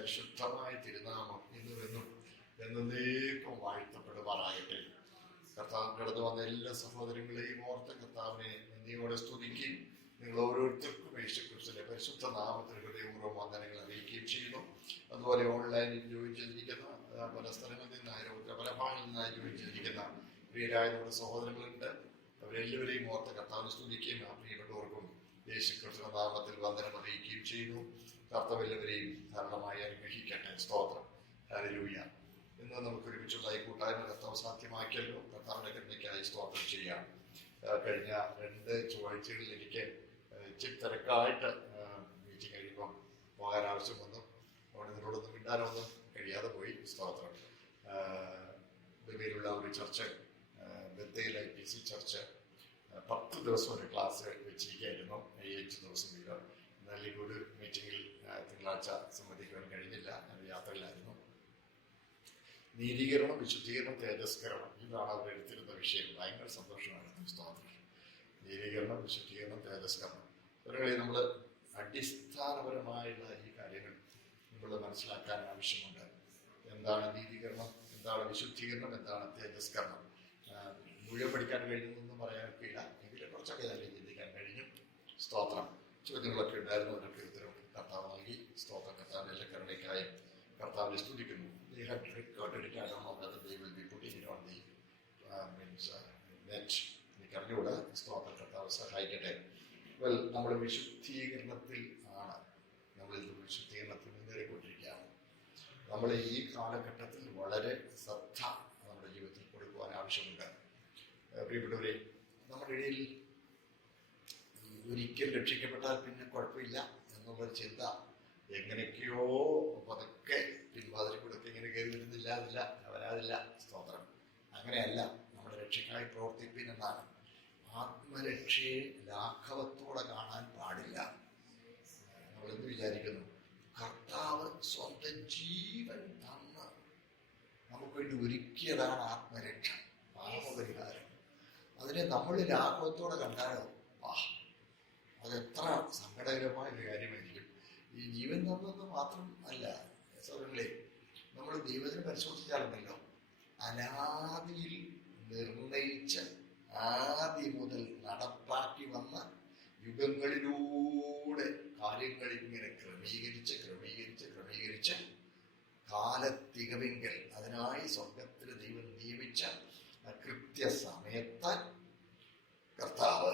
പരിശുദ്ധമായ തിരുനാമം ഇന്നുമെന്നും എന്നേക്കും വാഴ്ത്തപ്പെടുമാറാകട്ടെ. കർത്താവ് കടന്നു വന്ന എല്ലാ സഹോദരങ്ങളെയും ഓർത്ത് കർത്താവിനെ നന്ദിയോടെ സ്തുതിക്കുകയും നിങ്ങൾ ഓരോരുത്തർക്കും യേശുക്രിസ്തുവിന്റെ പരിശുദ്ധ നാമത്തിൽ ഹൃദയപൂർവ്വം വന്ദനങ്ങൾ അറിയിക്കുകയും ചെയ്യുന്നു. അതുപോലെ ഓൺലൈനിൽ ജോയിൻ ചെയ്തിരിക്കുന്ന പല സ്ഥലങ്ങളിൽ നിന്നായി പല ഭാഗങ്ങളിൽ നിന്നായി ജോയിൻ ചെയ്തിരിക്കുന്ന പ്രിയരായ നമ്മുടെ സഹോദരങ്ങളുണ്ട്. അവരെല്ലാവരെയും ഓർത്ത് കർത്താവിനെ സ്തുതിക്കുകയും ആ പ്രിയപ്പെട്ടവർക്കും യേശുക്രിസ്തുവിന്റെ നാമത്തിൽ വന്ദനം അറിയിക്കുകയും ചെയ്യുന്നു. കർത്താവ് എല്ലാവരെയും ധാരാളമായി അനുഗ്രഹിക്കട്ടെ. സ്തോത്രം. ഹല്ലേലൂയ. ഇന്ന് നമുക്ക് ഒരുമിച്ചുള്ള ഈ കൂട്ടായ്മ കർത്താവ് സാധ്യമാക്കിയല്ലോ. കർത്താവിന്റെ കരുണയ്ക്കായി സ്തോത്രം ചെയ്യാം. കഴിഞ്ഞ 2 ചൊവ്വാഴ്ചകളിൽ എനിക്ക് ഇച്ചിരി തിരക്കായിട്ട് മീറ്റിംഗ് കഴിയുമ്പം പോകാൻ ആവശ്യം വന്നു. അവിടെ നിങ്ങളോടൊന്നും മിണ്ടാനൊന്നും കഴിയാതെ പോയി. സ്തോത്രം. ദുബൈയിലുള്ള ഒരു ചർച്ച്, ബത്തേൽ IPC ചർച്ച് 10 ദിവസം ഒരു ക്ലാസ് വെച്ചിരിക്കുകയായിരുന്നു. 5 ദിവസം വീട്. എന്നാൽ ഈ ഒരു മീറ്റിങ്ങിൽ തിങ്കളാഴ്ച സംബന്ധിക്കുവാൻ കഴിഞ്ഞില്ല. ഞാൻ യാത്രയിലായിരുന്നു. നീതീകരണം, വിശുദ്ധീകരണം, തേജസ്കരണം, ഇതാണ് അവർ എടുത്തിരുന്ന വിഷയം. ഭയങ്കര സന്തോഷമായിരുന്നു. സ്തോത്രം. നീതീകരണം, വിശുദ്ധീകരണം, തേജസ്കരണം. ഒരാളെ നമ്മൾ അടിസ്ഥാനപരമായുള്ള ഈ കാര്യങ്ങൾ നമ്മൾ മനസ്സിലാക്കാൻ ആവശ്യമുണ്ട്. എന്താണ് നീതീകരണം, എന്താണ് വിശുദ്ധീകരണം, എന്താണ് തേജസ്കരണം? മുഴുവൻ പഠിക്കാൻ കഴിഞ്ഞൊന്നും പറയാനൊക്കെയില്ല. എങ്കിലും കുറച്ചൊക്കെ നല്ല ചിന്തിക്കാൻ കഴിഞ്ഞു. സ്തോത്രം. ചോദ്യങ്ങളൊക്കെ ഉണ്ടായിരുന്നു. അതിനൊക്കെ ഉത്തരവ് കർത്താവ് നൽകി. സ്തോത്രം. കർത്താവിൻ്റെ എല്ലാ കരുണയ്ക്കായും കർത്താവിനെ സ്തുതിക്കുന്നു. They had recorded it. I don't know whether they will be putting it on the net. എനിക്ക് അറിഞ്ഞുകൂടാ. സ്തോത്രം. കർത്താവ് സഹായിക്കട്ടെ. നമ്മൾ വിശുദ്ധീകരണത്തിൽ ആണ്. നമ്മളിത് വിശുദ്ധീകരണത്തിൽ മുന്നേറിക്കൊണ്ടിരിക്കുകയാണ്. നമ്മൾ ഈ കാലഘട്ടത്തിൽ വളരെ ശ്രദ്ധ നമ്മുടെ ജീവിതത്തിൽ കൊടുക്കുവാൻ ആവശ്യമുണ്ട്. പ്രിയപ്പെട്ടവരെ, നമ്മുടെ ഇടയിൽ ഒരിക്കൽ രക്ഷിക്കപ്പെട്ടാൽ പിന്നെ കുഴപ്പമില്ല എന്നുള്ളൊരു ചിന്ത എങ്ങനെയൊക്കെയോ പതുക്കെ പിൻവാതിൽക്കൂടൊക്കെ ഇങ്ങനെ കയറി വരുന്നില്ല, വരാതില്ല. സ്തോത്രം. അങ്ങനെയല്ല. നമ്മുടെ രക്ഷയ്ക്കായി പ്രവർത്തിപ്പിനെന്നാണ്. ആത്മരക്ഷയെ ലാഘവത്തോടെ കാണാൻ പാടില്ല. നമ്മളെന്ത് വിചാരിക്കുന്നു? കർത്താവ് സ്വന്തം ജീവൻ തന്ന് നമുക്ക് വേണ്ടി ഒരുക്കിയതാണ് ആത്മരക്ഷ, പാപപരിഹാരം. അതിനെ നമ്മൾ ലാഘവത്തോടെ കണ്ടാലോ അതെത്ര സങ്കടകരമായ ഒരു കാര്യമായിരിക്കും. ഈ ജീവൻ തന്നത് മാത്രം അല്ല സഹോദരങ്ങളെ, നമ്മൾ ദൈവത്തിന് പരിശോധിച്ചാലുണ്ടല്ലോ, അനാദിയിൽ നിർണയിച്ച് ആദ്യം മുതൽ നടപ്പാക്കി വന്ന യുഗങ്ങളിലൂടെ കാര്യങ്ങൾ ഇങ്ങനെ ക്രമീകരിച്ച് കാലത്തികവെങ്കിൽ അതിനായി സ്വർഗത്തിൽ ദൈവം നിയമിച്ച കൃത്യസമയത്ത് കർത്താവ്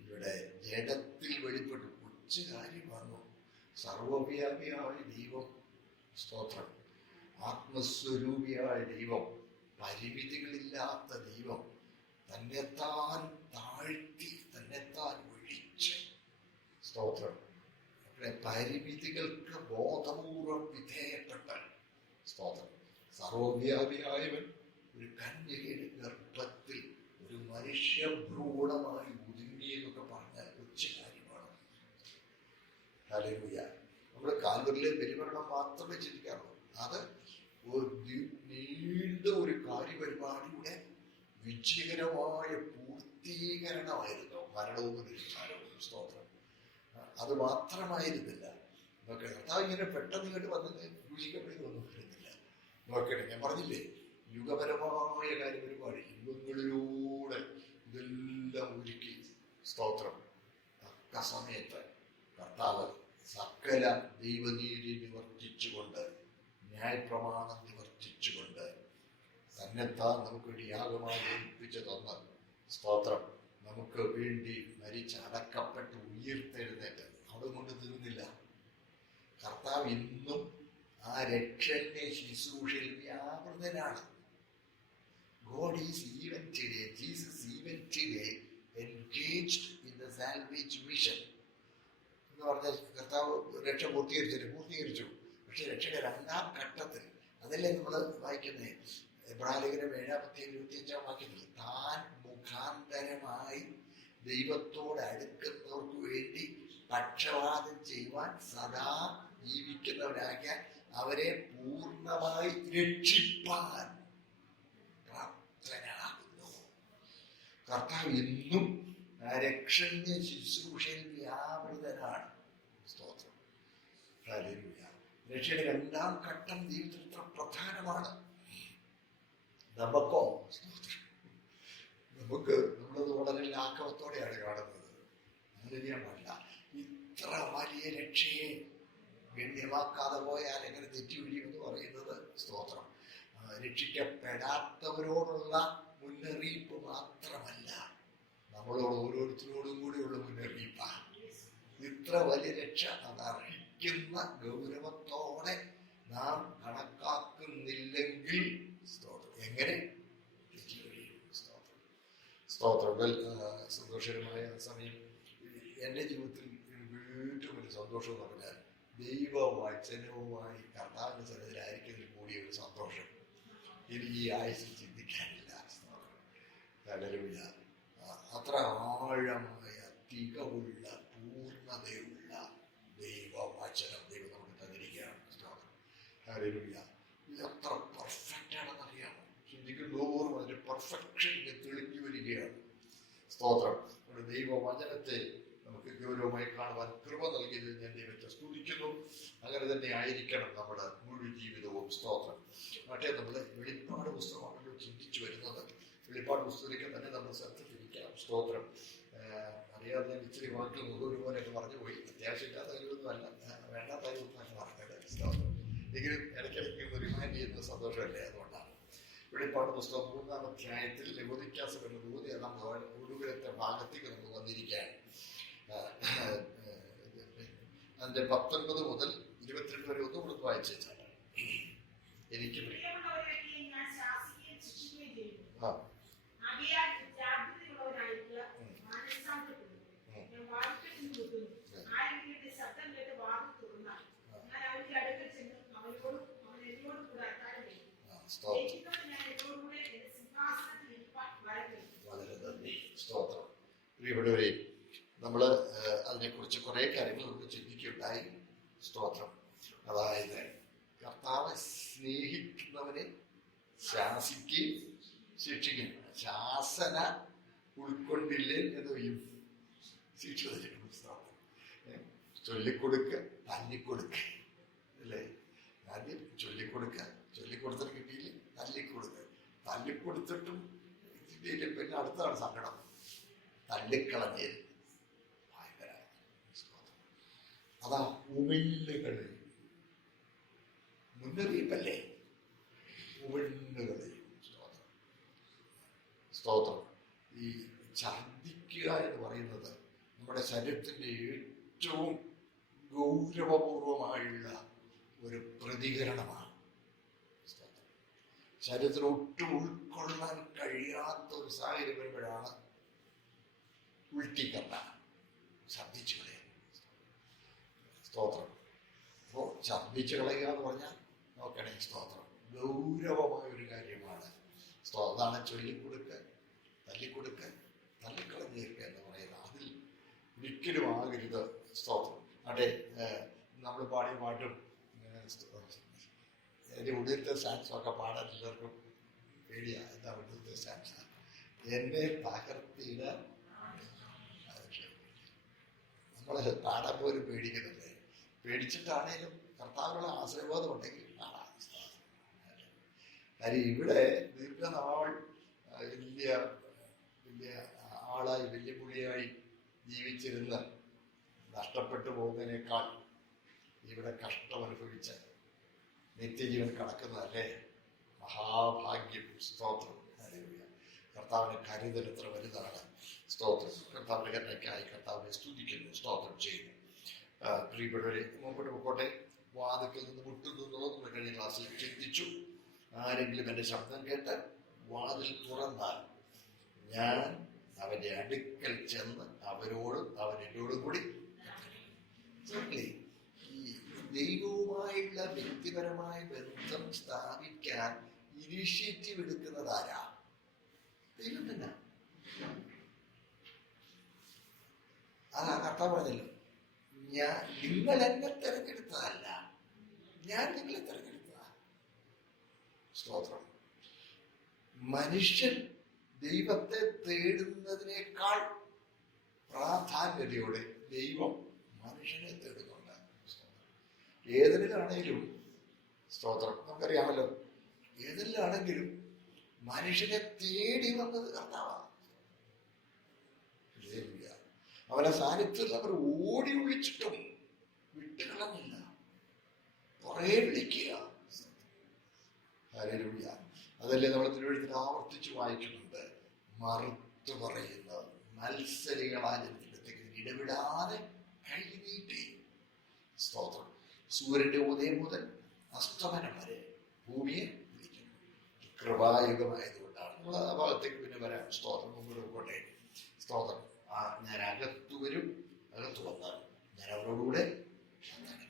ഇവിടെ ജഡത്തിൽ വെളിപ്പെട്ടു. കൊച്ചു കാര്യം വന്നു. സർവവ്യാപിയായ ദൈവം, സ്തോത്രം, ആത്മസ്വരൂപിയായ ദൈവം, പരിമിതികളില്ലാത്ത ദൈവം തന്നെത്താൻ താഴ്ത്തി, തന്നെത്താൻ ഒഴിച്ച്, സ്തോത്രം, പരിമിതികൾക്ക് ബോധപൂർവം വിധേയപ്പെട്ട, സ്തോത്രം, സർവവ്യാപിയായവൻ ഒരു കന്യകയുടെ ഗർഭത്തിൽ ഒരു മനുഷ്യഭ്രൂണമായി ഒതുങ്ങി എന്നൊക്കെ പറഞ്ഞാൽ കൊച്ചു കാര്യമാണ്. ഹല്ലേലൂയ. നമ്മൾ കാൽവരിലെ ബലിമരണം മാത്രമേ ചിന്തിക്കാറുള്ളൂ. അത് നീണ്ട ഒരു കാര്യപരിപാടിയുടെ വിജയകരമായ പൂർത്തീകരണമായിരുന്നു. മരണവും പുനരുത്ഥാനവും. സ്തോത്രം. അത് മാത്രമായിരുന്നില്ല. നോക്കട്ടെ, കർത്താവ് ഇങ്ങനെ പെട്ടെന്ന് ഇങ്ങോട്ട് വന്നത് സൂക്ഷിക്കപ്പെടുന്നൊന്നും വരുന്നില്ല. നോക്കട്ടെ, ഞാൻ പറഞ്ഞില്ലേ, യുഗപരമായ കാര്യപരിപാടി, യുഗങ്ങളിലൂടെ ഇതെല്ലാം ഒരുക്കി. സ്തോത്രം. തക്ക സമയത്ത് കർത്താവ് സകല ദൈവനീതി നിവർത്തിച്ചുകൊണ്ട്, ന്യായപ്രമാണം നിവർത്തിച്ചുകൊണ്ട്, തന്നെത്താൻ നമുക്ക് വേണ്ടി യാഗമായി ഏൽപ്പിച്ചു തന്ന്, സ്തോത്രം, നമുക്ക് വേണ്ടി മരിച്ചടക്കപ്പെട്ട് ഉയർത്തെഴുന്നേറ്റ്. അതുകൊണ്ട് തീർന്നില്ല. കർത്താവ് ഇന്നും ആ രക്ഷന്റെ ശുശ്രൂഷയിൽ വ്യാപൃതനാണ്. God is even today, Jesus even today engaged in the salvage mission. എന്ന് പറഞ്ഞാൽ കർത്താവ് രക്ഷ പൂർത്തീകരിച്ചു. പക്ഷെ രക്ഷയുടെ 2ാം ഘട്ടത്തിൽ, അതല്ലേ നമ്മൾ വായിക്കുന്നത് എബ്രായലേഖനം 7:25 വാക്യത്തിൽ, താൻ മുഖാന്തരമായി ദൈവത്തോട് അടുക്കുന്നവർക്ക് വേണ്ടി പക്ഷപാതം ചെയ്യുവാൻ സദാ ജീവിക്കുന്നവരാകിയാൽ അവരെ പൂർണ്ണമായി രക്ഷിപ്പാൻ പ്രാപ്തനാകുന്നു. കർത്താവ് എന്നും രക്ഷണ്യ ശുശ്രൂഷയിൽ വ്യാപൃതനാണ്. സ്തോത്രം. ഹല്ലേലൂയ. രക്ഷയുടെ രണ്ടാം ഘട്ടം ജീവിതത്തിൽ ഇത്ര പ്രധാനമാണ്. നമുക്കോ നമ്മളത് വളരെ ലാഘവത്തോടെയാണ് കാണുന്നത്. അങ്ങനെയല്ല, ഇത്ര വലിയ രക്ഷയെ ഗണ്യമാക്കാതെ പോയാൽ എങ്ങനെ തെറ്റി വീഴുമെന്ന് പറയുന്നത് സ്തോത്രം രക്ഷിക്കപ്പെടാത്തവരോടുള്ള മുന്നറിയിപ്പ് മാത്രമല്ല, നമ്മളോട് ഓരോരുത്തരോടും കൂടിയുള്ള മുന്നറിയിപ്പാണ്. ഇത്ര വലിയ രക്ഷ അതർഹിക്കുന്ന ഗൗരവത്തോടെ നാം കണക്കാക്കുന്നില്ലെങ്കിൽ സ്തോത്രം എങ്ങനെ തെറ്റി കഴിയും? സ്തോത്രം സന്തോഷകരമായ സമയം എൻ്റെ ജീവിതത്തിൽ ഏറ്റവും വലിയ സന്തോഷം എന്ന് പറഞ്ഞാൽ ദൈവവചനവുമായി കർത്താവിൻ്റെ സന്നിധിയിലായിരിക്കുന്നതിൽ കൂടിയ ഒരു സന്തോഷം എനിക്ക് ഈ ആയുസ്സിൽ ചിന്തിക്കാനില്ല. അത്ര ആഴമായ തികവുള്ള പൂർണ്ണതയുള്ള ദൈവവചനം ദൈവം നമുക്ക് തന്നിരിക്കുകയാണ്. ഇത് എത്ര പെർഫെക്റ്റ് ആണെന്നറിയാമോ? ചിന്തിക്കുന്തോറും അതിന്റെ പെർഫെക്ഷൻ തെളിഞ്ഞു വരികയാണ്. സ്തോത്രം. ദൈവവചനത്തെ നമുക്ക് ഗൗരവമായി കാണുവാൻ കൃപ നൽകിയതിൽ ഞാൻ ദൈവത്തെ സ്തുതിക്കുന്നു. അങ്ങനെ തന്നെ ആയിരിക്കണം നമ്മുടെ മുഴുവൻ ജീവിതവും. സ്തോത്രം. മറ്റേ നമ്മൾ വെളിപ്പാട് പുസ്തകമാണല്ലോ ചിന്തിച്ചു വരുന്നത്. വെളിപ്പാട് പുസ്തകത്തിലേക്ക് തന്നെ നമ്മൾ ശ്രദ്ധിച്ചിരിക്കാം. സ്തോത്രം. അറിയാതെ ഞാൻ ഇച്ചിരി വാക്കുകൾ മുഖൊരുപോലെയൊക്കെ പറഞ്ഞു പോയി. അത്യാവശ്യമില്ലാത്ത കാര്യമൊന്നും അല്ല, വേണ്ടാത്ത കാര്യമൊന്നും പറഞ്ഞത്. സ്തോത്രം. എങ്കിലും ഇടയ്ക്കിടയ്ക്ക് റിമൈൻഡ് ചെയ്യുന്ന സന്തോഷമല്ലേ, അതുകൊണ്ടാണ്. വെളിപ്പാട് പുസ്തകം 3-ാം അധ്യായത്തിൽ ലവോദിക്യാസം എന്ന ദൂത് ഒടുവിലത്തെ ഭാഗത്തേക്ക് നമ്മൾ വന്നിരിക്കുകയാണ്. അതിന്റെ 19 മുതൽ 22 വരെ ഒന്ന് കൊടുത്ത് വായിച്ചാണ് എനിക്ക് വളരെ നന്ദി. സ്തോത്രം. പ്രിയപ്പെട്ടവരെ, നമ്മള് അതിനെക്കുറിച്ച് കുറെ കാര്യങ്ങൾ നമുക്ക് ചിന്തിക്കുകയുണ്ടായി. സ്തോത്രം. അതായത് കർത്താവ് സ്നേഹിക്കുന്നവനെ ശാസിക്കുകയും ശിക്ഷിക്കും. ശാസന ഉൾക്കൊണ്ടില്ലേ എന്ന് ശിക്ഷ തരും. ചൊല്ലിക്കൊടുക്ക, തല്ലിക്കൊടുക്ക, അല്ലേ? ആദ്യം ചൊല്ലിക്കൊടുത്തിട്ട് കിട്ടിയില്ലേ തല്ലിക്കൊടുക്ക. തല്ലിക്കൊടുത്തിട്ടും കിട്ടിയില്ല, പിന്നെ അടുത്താണ് സങ്കടം. തല്ലിക്കളഞ്ഞേരും. ഭയങ്കര. അതാ ഉമില്ലുകളിൽ മുന്നറിയിപ്പല്ലേ, ഉമില്ലുകളിൽ. സ്തോത്രം. ഈ ഛർദിക്കുക എന്ന് പറയുന്നത് നമ്മുടെ ശരീരത്തിന്റെ ഏറ്റവും ഗൗരവപൂർവമായുള്ള ഒരു പ്രതികരണമാണ്. ശരീരത്തിന് ഒട്ടും ഉൾക്കൊള്ളാൻ കഴിയാത്ത ഒരു സാഹചര്യം വരുമ്പോഴാണ് ഉൾട്ടിക്കണ്ട ഛർദിച്ചു കളയുക. സ്തോത്രം. അപ്പോൾ ഛർദിച്ചു കളയുക എന്ന് പറഞ്ഞാൽ നോക്കണേ, സ്തോത്രം, ഗൗരവമായ ഒരു കാര്യമാണ്. അതാണ് ചൊല്ലിക്കൊടുക്ക, തല്ലിക്കൊടുക്ക, തല്ലിക്കളഞ്ഞേൽക്കുക എന്ന് പറയുന്നത്. അതിൽ ഒരിക്കലും ആകരുത്. സ്തോത്രം. അതെ, നമ്മൾ പാടിയ പാട്ടും എൻ്റെ ഉള്ളിലത്തെ സ്റ്റാൻസൊക്കെ പാടാൻ എല്ലാവർക്കും പേടിയാണ്. എന്താ ഉള്ളിലത്തെ സ്റ്റാൻസ്? എന്നെ തകർത്തിടാൻ നമ്മൾ പാടാൻ പോലും പേടിക്കുന്നില്ലേ? പേടിച്ചിട്ടാണേലും കർത്താവിനുള്ള ആശീർവാദം ഉണ്ടെങ്കിൽ പാടാം. കാര്യം ഇവിടെ ദീർഘനാൾ വലിയ ആളായി വലിയ പുള്ളിയായി ജീവിച്ചിരുന്ന് നഷ്ടപ്പെട്ടു പോകുന്നതിനേക്കാൾ ഇവിടെ കഷ്ടമനുഭവിച്ച നിത്യജീവൻ കടക്കുന്നതല്ലേ മഹാഭാഗ്യം. സ്തോത്രം. കർത്താവിന്റെ കരുതൽ എത്ര വലുതാണ്. സ്തോത്രം. കർത്താവിന്റെ കരുണയ്ക്കായി കർത്താവിനെ സ്തുതിക്കുന്നു, സ്തോത്രം ചെയ്യുന്നു. പ്രിയപ്പെട്ടവരെ, മുമ്പോട്ട് പോട്ടെ. വാതിൽക്കൽ നിന്ന് മുട്ടുന്നു എന്നുള്ളത് നമ്മൾ കഴിഞ്ഞ ക്ലാസ്സിൽ ചിന്തിച്ചു. ആരെങ്കിലും എൻ്റെ ശബ്ദം കേട്ട് വാതിൽ തുറന്നാൽ ഞാൻ അവന്റെ അടുക്കൽ ചെന്ന് അവരോടും അവൻ എന്നോടും കൂടി. ഈ ദൈവവുമായുള്ള വ്യക്തിപരമായ ബന്ധം സ്ഥാപിക്കാൻ ഇനിഷ്യേറ്റീവ് എടുക്കുന്നത് ആരാ? ദൈവം തന്നെ. അതാ കർത്താവ് പറഞ്ഞല്ലോ, നിങ്ങൾ എന്നെ തെരഞ്ഞെടുത്തതല്ല, ഞാൻ നിങ്ങളെ തെരഞ്ഞെടുത്തതാ. സ്തോത്രം. മനുഷ്യൻ ദൈവത്തെ തേടുന്നതിനേക്കാൾ പ്രാധാന്യതയോടെ ദൈവം മനുഷ്യനെ തേടുന്നുണ്ട്. ഏതിലാണേലും സ്തോത്രം, നമുക്കറിയാമല്ലോ, ഏതിലാണെങ്കിലും മനുഷ്യനെ തേടി വന്നത് കർത്താവാണ്. അവനെ സാന്നിധ്യത്തിൽ അവർ ഓടി ഒളിച്ചിട്ടും വിട്ടുകളഞ്ഞില്ല, പുറകെ വിളിക്കുക. ഹല്ലേലൂയ. അതല്ലേ നമ്മൾ തിരുവഴുത്തിൽ ആവർത്തിച്ച് വായിക്കുന്നുണ്ട്, മറുത്തു പറയുന്ന മത്സരികളായ ജനത്തിലേക്ക് ഇടവിടാതെ കൈനീട്ടി. സ്തോത്രം. സൂര്യന്റെ ഉദയം മുതൽ അസ്തമനം വരെ ഭൂമിയെ വിളിക്കുന്നു. കൃപായുഗമായതുകൊണ്ടാണ്. നമ്മൾ ആ ഭാഗത്തേക്ക് പിന്നെ വരാം. സ്തോത്രം. മുമ്പോട്ട് പോട്ടെ. സ്തോത്രം. ഞാൻ അകത്തു വരും, അകത്തു വന്നാൽ ഞാൻ അവരോടുകൂടെ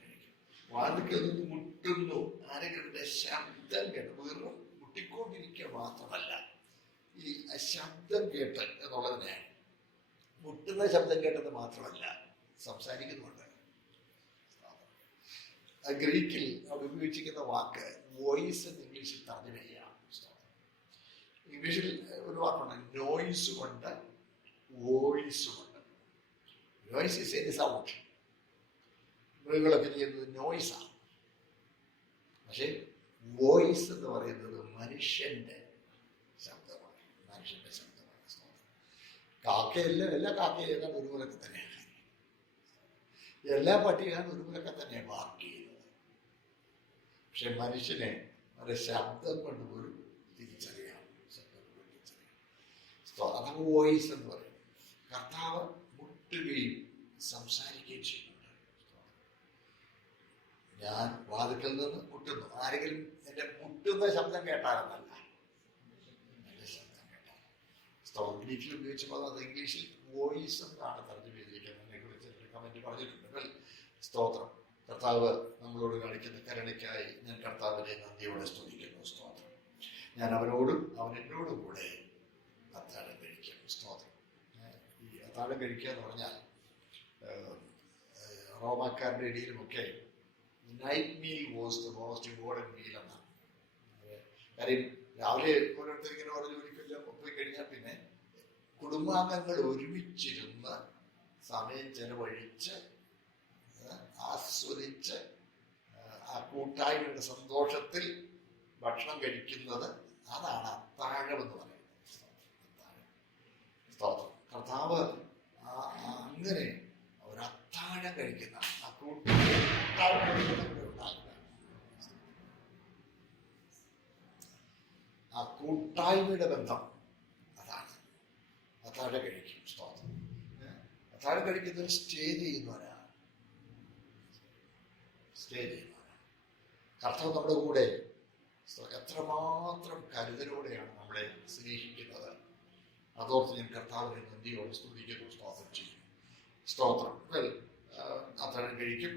കഴിക്കും. വാതിൽക്കൽ നിന്ന് മുട്ടുന്നു. ആരെങ്കിലും ശബ്ദം കേട്ട്, വെറും മുട്ടിക്കൊണ്ടിരിക്കുക മാത്രമല്ല, ഈ ശബ്ദം കേട്ട് എന്നുള്ളതിനെ, മുട്ടുന്ന ശബ്ദം കേട്ടത് മാത്രമല്ല, സംസാരിക്കുന്നുണ്ട്. ഗ്രീക്കിൽ അവിടെ ഉപയോഗിച്ചിരിക്കുന്ന വാക്ക് വോയിസ് എന്ന് ഇംഗ്ലീഷിൽ തർജ്ജമ ചെയ്യാം. ഇംഗ്ലീഷിൽ ഒരു വാക്കുണ്ട്, നോയിസ് കൊണ്ട് വോയിസ് കൊണ്ട്. Noise is any sound. മൃഗങ്ങളൊക്കെ ചെയ്യുന്നത് നോയിസാണ്. പക്ഷെ വോയിസ് എന്ന് പറയുന്നത് മനുഷ്യന്റെ ശബ്ദമാണ്. മനുഷ്യന്റെ ശബ്ദമാണ്. കാക്കയെല്ലാം, എല്ലാ കാക്കയും ഏതാണ്ട് ഒരുപോലൊക്കെ തന്നെയാണ്. എല്ലാ പട്ടികളും ഒരുപോലൊക്കെ തന്നെ മാർക്ക് ചെയ്യുന്നത്. പക്ഷെ മനുഷ്യനെ അവരുടെ ശബ്ദം കൊണ്ട് പോലും തിരിച്ചറിയാം. അതാണ് വോയിസ് എന്ന് പറയുന്നത്. കർത്താവ് മുട്ടുകയും സംസാരിക്കുകയും ചെയ്യുന്നുണ്ട്. ഞാൻ വാതിൽക്കൽ നിന്ന് മുട്ടുന്നു. ആരെങ്കിലും എന്റെ മുട്ടുന്ന ശബ്ദം കേട്ടാലെന്നല്ല, എന്റെ ശബ്ദം കേട്ടാൽ. ഗ്രീക്കിൽ ഉപയോഗിച്ചപ്പോൾ അത് ഇംഗ്ലീഷിൽ വോയിസ് എന്നാണ് തർജ്ജമ ചെയ്തിരിക്കുന്നത്. എന്നെ കുറിച്ച് കമന്റ് പറഞ്ഞിട്ടുണ്ട്. സ്തോത്രം. കർത്താവ് നമ്മളോട് കാണിക്കുന്ന കരുണയ്ക്കായി ഞാൻ കർത്താവിനെ നന്ദിയോടെ സ്തുതിക്കുന്നു. സ്തോത്രം. ഞാൻ അവനോടും അവൻ എന്നോടും കൂടെ അത്താഴം കഴിക്കും. സ്തോത്രം. ഈ അത്താഴം കഴിക്കുക എന്ന് പറഞ്ഞാൽ റോമാക്കാരുടെ ഇടയിലുമൊക്കെ night meal was the most important meal എന്നാണ്. കാര്യം രാവിലെ ഓരോരുത്തർ ഇങ്ങനെ ഓരോ ജോലിക്കെല്ലാം പോയി കഴിഞ്ഞാൽ പിന്നെ കുടുംബാംഗങ്ങൾ ഒരുമിച്ചിരുന്ന് സമയം ചെലവഴിച്ച് ആസ്വദിച്ച് ആ കൂട്ടായ്മയുടെ സന്തോഷത്തിൽ ഭക്ഷണം കഴിക്കുന്നത്, അതാണ് അത്താഴം എന്ന് പറയുന്നത്. സ്തോത്രം. കർത്താവ് അങ്ങനെ ഒരു അത്താഴം കഴിക്കുന്ന ആ കൂട്ടായ്മയുടെ ബന്ധം, അതാണ് അത്താഴം കഴിക്കും. സ്തോത്രം. അത്താഴം കഴിക്കുന്നത് സ്റ്റേ ചെയ്യുന്നവരാണ്. കർത്താവ് നമ്മുടെ കൂടെ എത്രമാത്രം കരുതലോടെയാണ് നമ്മളെ സ്നേഹിക്കുന്നത്. അതോർത്ത് ഞാൻ കർത്താവിനെ നന്ദിയോടെ സ്തുതിക്കുന്നു. സ്തോത്രം ചെയ്യും. സ്തോത്രം. അത്താഴം കഴിക്കും.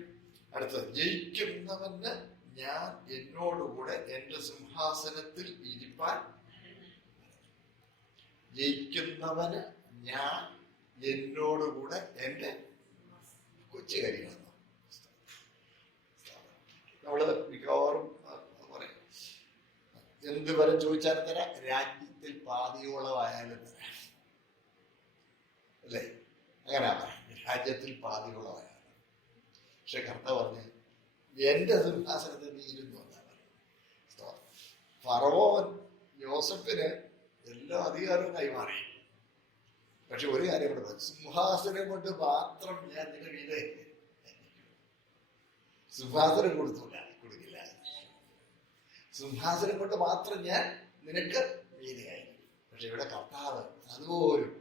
അടുത്തത്, ജയിക്കുന്നവന് ഞാൻ എന്നോടുകൂടെ എൻ്റെ സിംഹാസനത്തിൽ ഇരിപ്പാൻ. ജയിക്കുന്നവന് ഞാൻ എന്നോടുകൂടെ എൻ്റെ കൊച്ചു കാര്യങ്ങൾ. നമ്മള് മിക്കവാറും പറയും, എന്ത് വരം ചോദിച്ചാലും തരാം, രാജ്യത്തിൽ പാതിയോളമായാലും തരാം, അല്ലേ? അങ്ങനെയാ പറയുന്നത്, രാജ്യത്തിൽ പാതിയോളമായാലും. പക്ഷെ കർത്താവ് പറഞ്ഞ് എന്റെ സിംഹാസനത്തിൽ നീ ഇരുന്നു എന്നാ പറയുന്നത്. ഫറവോൻ യോസഫിന് എല്ലാ അധികാരവും കൈമാറി. പക്ഷെ ഒരു കാര്യം കൂടെ, സിംഹാസനം കൊണ്ട് മാത്രം ഞാൻ നിന്റെ മീതെ സിംഹാസനം കൊടുക്കില്ല. സിംഹാസനം കൊണ്ട് മാത്രം ഞാൻ നിനക്ക് മീതിയായി. പക്ഷെ ഇവിടെ കർത്താവ് അതുപോലും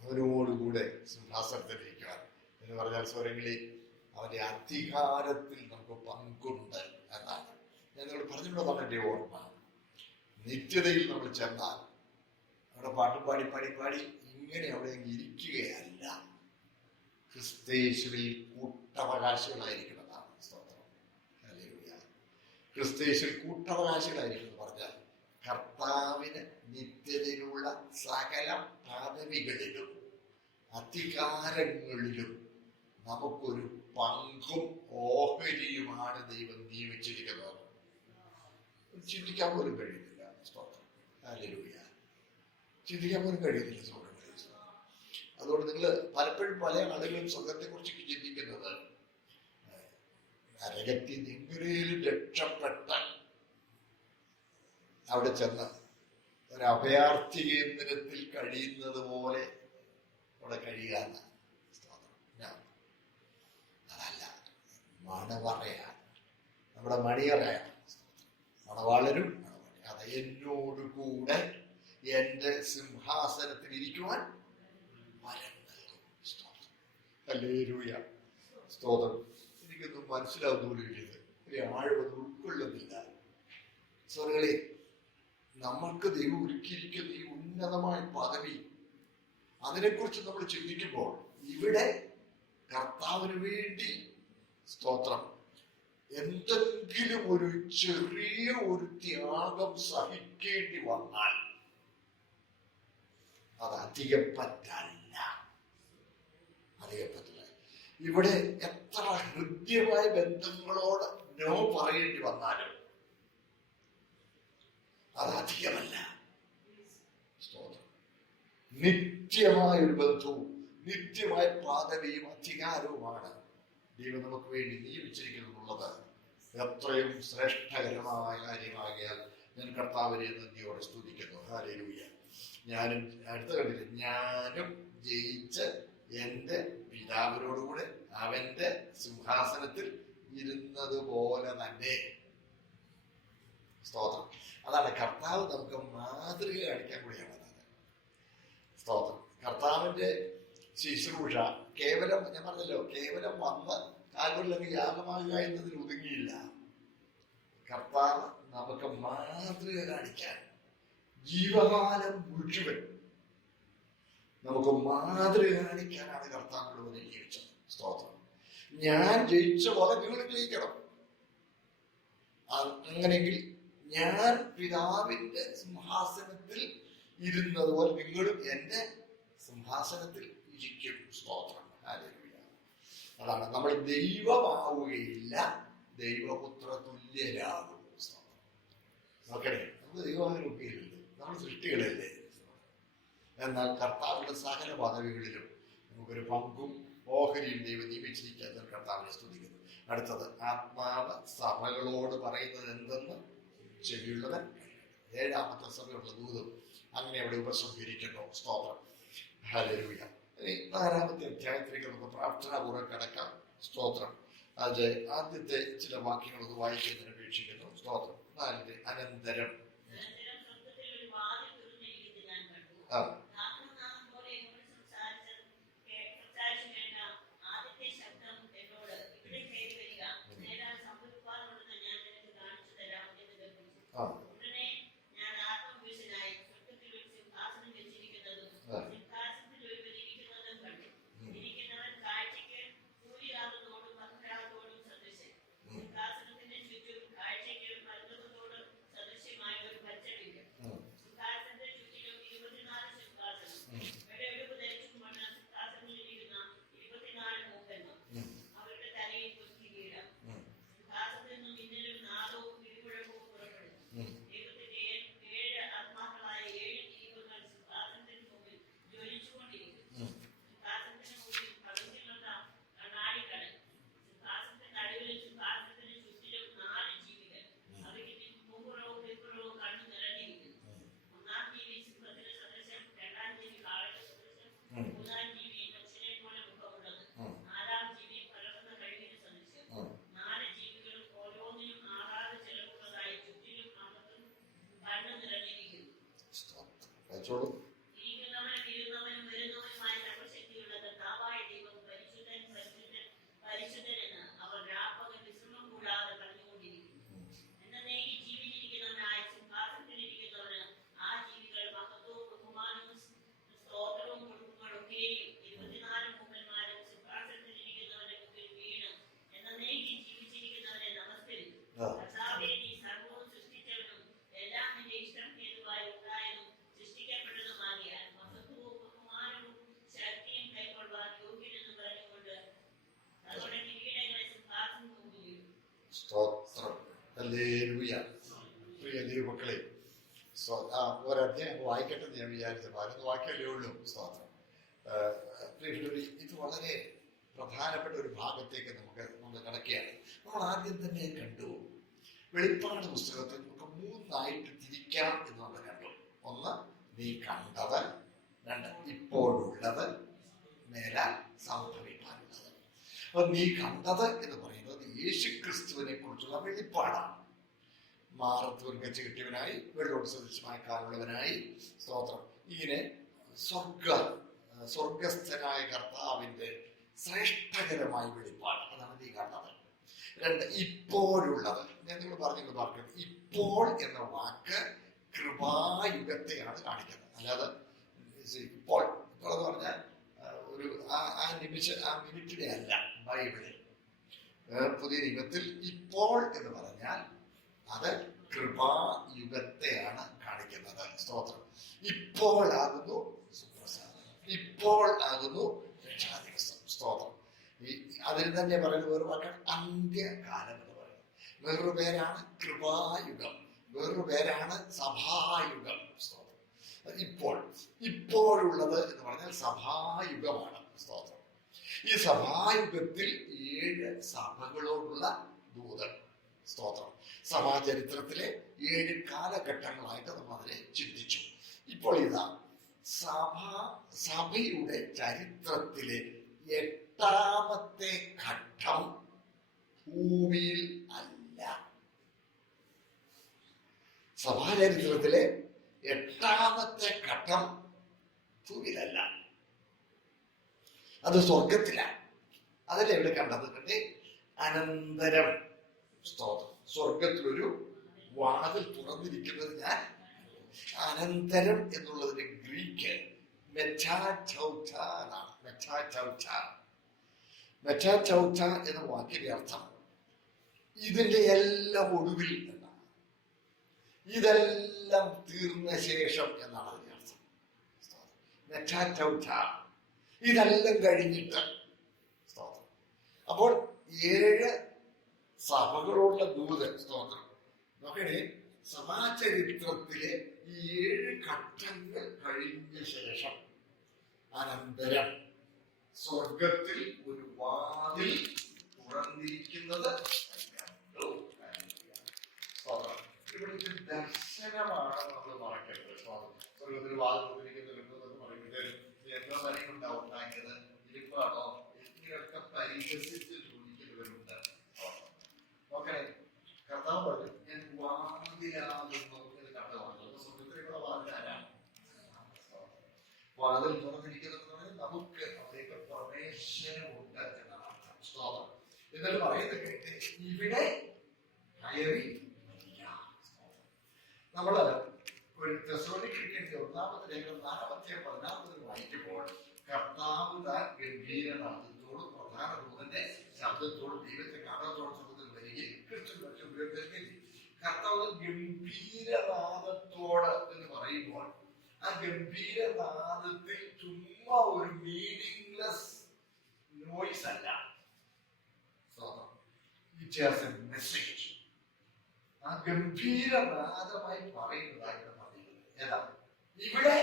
അവനോടുകൂടെ സിംഹാസനത്തിലിരിക്കാൻ എന്ന് പറഞ്ഞാൽ സ്വരങ്ങളിൽ അവന്റെ അധികാരത്തിൽ നമുക്ക് പങ്കുണ്ട് എന്നാണ്. ഞാൻ നിങ്ങളോട് പറഞ്ഞിട്ടുള്ളതാണ് എൻ്റെ ഓർമ്മ. നിത്യതയിൽ നമ്മൾ ചെന്നാൽ അവിടെ പാട്ടും പാടി പാടി പാടി ഇങ്ങനെ അവിടെ ഇരിക്കുകയല്ല, ക്രിസ്തയേശുവിൽ കൂട്ടവകാശികളായിരിക്കുന്നതാണ്. സ്തോത്രം. ഹല്ലേലൂയ. ക്രിസ്തയേശുവിൽ കൂട്ടവകാശികളായിരിക്കും എന്ന് പറഞ്ഞാൽ കർത്താവിന് നിത്യതയിലുള്ള സകല പദവികളിലും അധികാരങ്ങളിലും നമുക്കൊരു പങ്കും ഓഹരിയുമാണ് ദൈവം നിയമിച്ചിരിക്കുന്നത്. ചിന്തിക്കാൻ പോലും കഴിയുന്നില്ല. സ്തോത്രം. ഹല്ലേലൂയ. ചിന്തിക്കാൻ പോലും കഴിയുന്നില്ല സുഹൃത്തുക്കളെ. അതുകൊണ്ട് നിങ്ങൾ പലപ്പോഴും പല ആളുകളും സ്വർഗത്തെ കുറിച്ച് ചിന്തിക്കുന്നത് കരകത്തി എങ്ങനെയും രക്ഷപ്പെട്ട് അവിടെ ചെന്ന് ഒരു അഭയാർത്ഥി കേന്ദ്രത്തിൽ കഴിയുന്നത് പോലെ അവിടെ കഴിയാന്ന്. അതല്ല, മണവറയാണ്, നമ്മുടെ മണിയറയാണ്. മണവാളനും അത് എന്നോട് കൂടെ എന്റെ സിംഹാസനത്തിൽ ഇരിക്കുവാൻ വരം നൽകും. ഹല്ലേലൂയ, സ്തോത്രം. എനിക്കൊന്നും മനസ്സിലാവുന്നില്ല, ഒരു ആഴമൊന്നും ഉൾക്കൊള്ളുന്നില്ല. സ്വർഗ്ഗങ്ങളെ, നമ്മൾക്ക് ദൈവം ഒരുക്കിയിരിക്കുന്ന ഈ ഉന്നതമായ പദവി, അതിനെക്കുറിച്ച് നമ്മൾ ചിന്തിക്കുമ്പോൾ ഇവിടെ കർത്താവിന് വേണ്ടി സ്തോത്രം എന്തെങ്കിലും ഒരു ചെറിയ ഒരു ത്യാഗം സഹിക്കേണ്ടി വന്നാൽ അത് അധികപ്പറ്റല്ല. ഇവിടെ എത്ര ഹൃദ്യമായ ബന്ധങ്ങളോട് നോ പറയേണ്ടി വന്നാലും അത് അധികമല്ല. നിത്യമായ ഒരു ബന്ധവും നിത്യമായ പദവിയും അധികാരവുമാണ് ദൈവം നമുക്ക് വേണ്ടി നിയമിച്ചിരിക്കുന്നുള്ളത്. എത്രയും ശ്രേഷ്ഠകരമായ കാര്യമാകിയാൽ ഞാൻ കർത്താവിനെ നന്ദിയോടെ സ്തുതിക്കുന്നു. ഹല്ലേലൂയ. ഞാനും അടുത്ത കണ്ടില്ല, ഞാനും ജയിച്ച് എൻ്റെ പിതാവിനോടുകൂടെ അവന്റെ സിംഹാസനത്തിൽ ഇരുന്നത് പോലെ തന്നെ. സ്തോത്രം. അതാണ് കർത്താവ് നമുക്ക് മാതൃക കാണിക്കാൻ കൂടിയാണ്. സ്തോത്രം. കർത്താവിന്റെ ശുശ്രൂഷ കേവലം, ഞാൻ പറഞ്ഞല്ലോ, കേവലം വന്ന് കാൽവരിലങ്ങ് യാഗമാകുക എന്നതിൽ ഒതുങ്ങിയില്ല. കർത്താവ് നമുക്ക് മാതൃക കാണിക്കാൻ ജീവകാലം മുഴുവൻ നമുക്ക് മാതൃക കാണിക്കാനാണ് കർത്താവിനോട് വന്ന് ജീവിച്ചത്. സ്തോത്രം. ഞാൻ ജയിച്ച പോലെ നിങ്ങൾ ജയിക്കണം. അങ്ങനെയെങ്കിൽ ഞാൻ പിതാവിന്റെ സിംഹാസനത്തിൽ ഇരുന്നത് പോലെ നിങ്ങളും എന്റെ സിംഹാസനത്തിൽ ഇരിക്കും. സ്തോത്രം. ഹല്ലേലൂയ. അതാണ്, നമ്മൾ ദൈവമാവുകയില്ല, ദൈവപുത്ര തുല്യരാകും. നോക്കണേ, നമ്മൾ ദൈവമാകുകയില്ലല്ലോ, നമ്മൾ സൃഷ്ടികളല്ലേ. എന്നാൽ കർത്താവിന്റെ സകല പദവികളിലും നമുക്കൊരു പങ്കും ഓഹരിയും ദൈവം നിയമിച്ചിരിക്കാൻ കർത്താവിനെ സ്തുതിക്കുന്നു. അടുത്തത്, ആത്മാവ് സഭകളോട് പറയുന്നത് എന്തെന്ന് ചെവിയുള്ളവൻ. 7ാമത്തെ സഭയുള്ള ദൂതും അങ്ങനെ അവിടെ ഉപസംഹരിക്കുന്നു. സ്തോത്രം. ഹല്ലേലൂയ. 4ാമത്തെ അധ്യായത്തിലേക്ക് നമുക്ക് പ്രാർത്ഥനാപൂർവ്വം കടക്കാം. സ്തോത്രം. അത് ആദ്യത്തെ ചില വാക്യങ്ങളൊന്ന് വായിക്കുന്നതിന് അപേക്ഷിക്കുന്നു. സ്തോത്രം. 4 അനന്തരം സ്തോത്രം. ഹല്ലേലൂയ. പ്രിയ ദൈവമക്കളെ, ഒരധ്യായം വായിക്കട്ടെ ഞാൻ വിചാരിച്ചു. 11 വാക്യമല്ലേ ഉള്ളൂ. സ്തോത്രം. ഇത് വളരെ പ്രധാനപ്പെട്ട ഒരു ഭാഗത്തേക്ക് നമുക്ക് കടക്കുകയാണ്. നമ്മൾ ആദ്യം തന്നെ കണ്ടു, വെളിപ്പാട് പുസ്തകത്തിൽ നമുക്ക് മൂന്നായിട്ട് തിരിക്കാം എന്ന് നമ്മൾ കണ്ടു. ഒന്ന്, നീ കണ്ടത്. രണ്ട്, ഇപ്പോഴുള്ളത്. മേലാൽ സംഭവിക്കാനുള്ളത്. അപ്പൊ നീ കണ്ടത് എന്ന് പറയുന്നത് യേശുക്രിസ്തുവിനെ കുറിച്ചുള്ള വെളിപ്പാടാണ്. മാറത്ത് വെച്ച് കിട്ടിയവനായി, വെള്ളോട് സദൃശമായ കാലുള്ളവനായി, സ്തോത്രം, ഇങ്ങനെ സ്വർഗസ്ഥനായ കർത്താവിന്റെ ശ്രേഷ്ഠകരമായ വെളിപ്പാട്. അതാണ് നീ കണ്ടത്. രണ്ട്, ഇപ്പോഴുള്ളത്. ഞാൻ നിങ്ങൾ പറഞ്ഞത് ഇപ്പോൾ എന്ന വാക്ക് കൃപായുഗത്തെയാണ് കാണിക്കുന്നത്. അല്ലാതെ ഇപ്പോൾ എന്ന് പറഞ്ഞാൽ ഒരു ആ മിനിറ്റിനെ അല്ല. ബൈബിളിൽ പുതിയ നിയമത്തിൽ ഇപ്പോൾ എന്ന് പറഞ്ഞാൽ അത് കൃപായുഗത്തെയാണ് കാണിക്കുന്നത്. സ്തോത്രം. ഇപ്പോൾ ആകുന്നു സുപ്രസാദം, ഇപ്പോൾ ആകുന്നു രക്ഷാദിവസം. സ്തോത്രം. അതിൽ തന്നെ പറയുന്ന വേറൊരു വാക്കാണ് അന്ത്യകാലം എന്ന് പറയുന്നത്. വേറൊരു പേരാണ് കൃപായുഗം, വേറൊരു പേരാണ് സഭായുഗം. സ്തോത്രം. ഇപ്പോഴുള്ളത് എന്ന് പറഞ്ഞാൽ സഭായുഗമാണ്. സ്തോത്രം. ഈ സഭായുഗത്തിൽ 7 സഭകളോടുള്ള ദൂതൻ. സ്തോത്രം. സഭാചരിത്രത്തിലെ 7 കാലഘട്ടങ്ങളായിട്ട് നമ്മൾ അതിനെ ചിന്തിച്ചു. ഇപ്പോൾ ഇതാ സഭയുടെ ചരിത്രത്തിലെ 8ാമത്തെ ഘട്ടം ഭൂമിയിൽ അല്ല. സഭാചരിത്രത്തിലെ 8ാമത്തെ ഘട്ടം ഭൂമിയിലല്ല, അത് സ്വർഗത്തിലാണ്. അതല്ലേ ഇവിടെ കണ്ടത്? അനന്തരം. സ്തോത്രം. സ്വർഗത്തിലൊരു വാതിൽ തുറന്നിരിക്കുന്നത് ഞാൻ അനന്തരം എന്നുള്ളതിന്റെ ഗ്രീക്ക് മെറ്റാചൗട്ട എന്നാണ്. മെറ്റാചൗട്ട എന്ന വാക്കിന്റെ അർത്ഥം ഇതിന്റെ എല്ലാം ഒടുവിൽ എന്നാണ്. ഇതെല്ലാം തീർന്ന ശേഷം എന്നാണ് അതിന്റെ അർത്ഥം. മെറ്റാചൗട്ട, ഇതെല്ലാം കഴിഞ്ഞിട്ട്. അപ്പോൾ 7 സഭകളുള്ള ദൂതൻ. സ്തോത്രം. നോക്കണേ, സഭാചരിത്രത്തിലെ 7 ഘട്ടങ്ങൾ കഴിഞ്ഞ ശേഷം അനന്തരം സ്വർഗത്തിൽ ഒരു വാതിൽ തുറന്നിരിക്കുന്നത് ഇവിടെ ദർശനമാണ് നമ്മൾ മറക്കരുത്. സ്വർഗത്തിൽ വാതിൽ തുറന്നിരിക്കുന്നുണ്ടെന്ന് പറയുന്നത് എന്തോ തലയുണ്ടാവും ഉണ്ടാക്കിയത്, ഇരിപ്പാണോ, ഇങ്ങനെയൊക്കെ പരിഹസിച്ച് ചോദിക്കുന്നവരുണ്ട്. ഓക്കെ, കർത്താവ് പറഞ്ഞു ഞാൻ വാതിലാകുന്നു എന്ന് കണ്ടതാണ്. സ്വർഗത്തിലേക്കുള്ള വാതിലാരാണ്? വാതിൽ തുറന്നിരിക്കുന്നത് നമുക്ക് അവിടേക്ക് പ്രവേശനമുണ്ട് എന്നാണ് അർത്ഥം. സ്തോത്രം. എന്നിട്ട് പറയുന്നത് ഇവിടെ കയറി. നമ്മള് ഒരു തെസ്സലോനിക്കർക്ക് 1-ാമത്തെ ലേഖനം 4-14 വായിക്കുമ്പോൾ കർത്താവ് താൻ ഗംഭീരനാഥത്തോടും പ്രധാന ദൂതന്റെ ശബ്ദത്തോടും ദൈവത്തെ കാണത്തോടും ശബ്ദത്തിൽ വരികയും കർത്താവ് ഗംഭീരനാഥത്തോട് എന്ന് പറയുമ്പോൾ ആ ഗംഭീരനാഥത്തിൽ ചുമ്മാ ഒരു മീനിങ്ലെസ് നോയ്സ് അല്ല. It has A message. ആ ഗംഭീരനാഥമായി പറയുന്നതായിട്ട് പറയുന്നത് ഏതാ? ഇവിടെ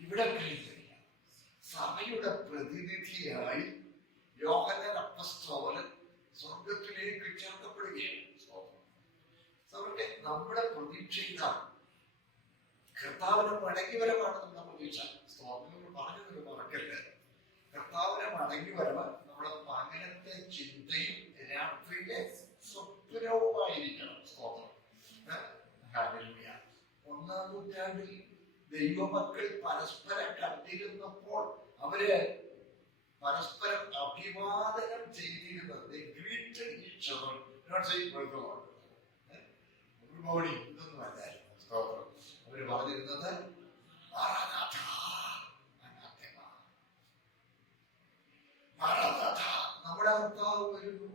ഇവിടെ സഭയുടെ പ്രതിനിധിയായി യോഹന്നാൻ അപ്പസ്തോലൻ സ്വർഗത്തിലേക്ക് ചേർക്കപ്പെടുകയാണ്. നമ്മുടെ പ്രതീക്ഷ ഇതാണ്. കർത്താവിനെ മടങ്ങിവരവാണെന്ന് നമ്മൾ പറഞ്ഞതൊരു മറക്കല്ലേ. കർത്താവിനെ മടങ്ങിവരവ് നമ്മുടെ പകലത്തെ ചിന്തയും രാത്രിയിലെ സ്വപ്നവുമായിരിക്കണം. സ്തോത്രം. 1-ാം നൂറ്റാണ്ടിൽ ദൈവമക്കൾ പരസ്പരം കണ്ടിരുന്നപ്പോൾ അവര് പരസ്പരം അഭിവാദനം ചെയ്തിരുന്നത് ഇതൊന്നും അല്ലായിരുന്നു. സ്തോത്രം. അവര് പറഞ്ഞിരുന്നത് നമ്മുടെ കർത്താവ് വരുന്നു.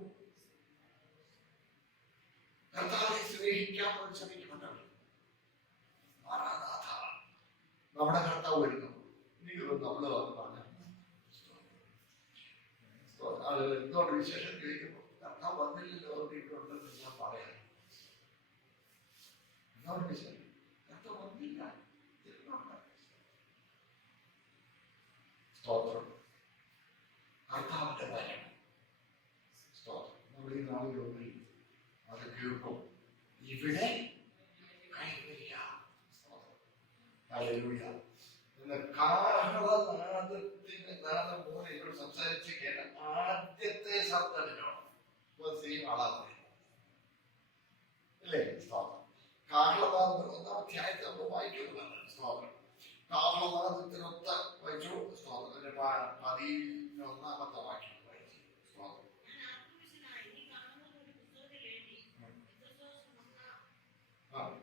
കർത്താവിനെ സ്നേഹിക്കാൻ ശ്രമിക്കുന്നുണ്ട്. നമ്മുടെ കർത്താവ് വരുന്നു. എനിക്ക് നമ്മള് പറഞ്ഞു എന്തുകൊണ്ട് വിശേഷം ചോദിക്കുമ്പോൾ കർത്താവ് വന്നില്ലല്ലോ ഉണ്ടെന്ന് ഞാൻ പറയാം. എന്താണ് വിശേഷം? കർത്താവ് വന്നില്ല. സ്തോത്രം. നാളുകളിൽ അത് കേൾക്കും. ഇവിടെ കാഹളനാദത്തിന്റെ നാദം പോലെ ഇവർ സംസാരിച്ച് കേട്ട ആദ്യത്തെ ശബ്ദത്തിനോ സെയിം ആളാണ് അല്ലേ? സ്തോത്രം. കാഹളനാദം 1-ാം അധ്യായത്തിൽ നമ്മൾ വായിക്കുന്നതാണ്. സ്തോത്രം. കാഹളനാദത്തിനൊത്ത വായിച്ചു. സ്തോത്രം. 11-ാമത്തെ വാക്യം വായിച്ചു. സ്തോത്രം.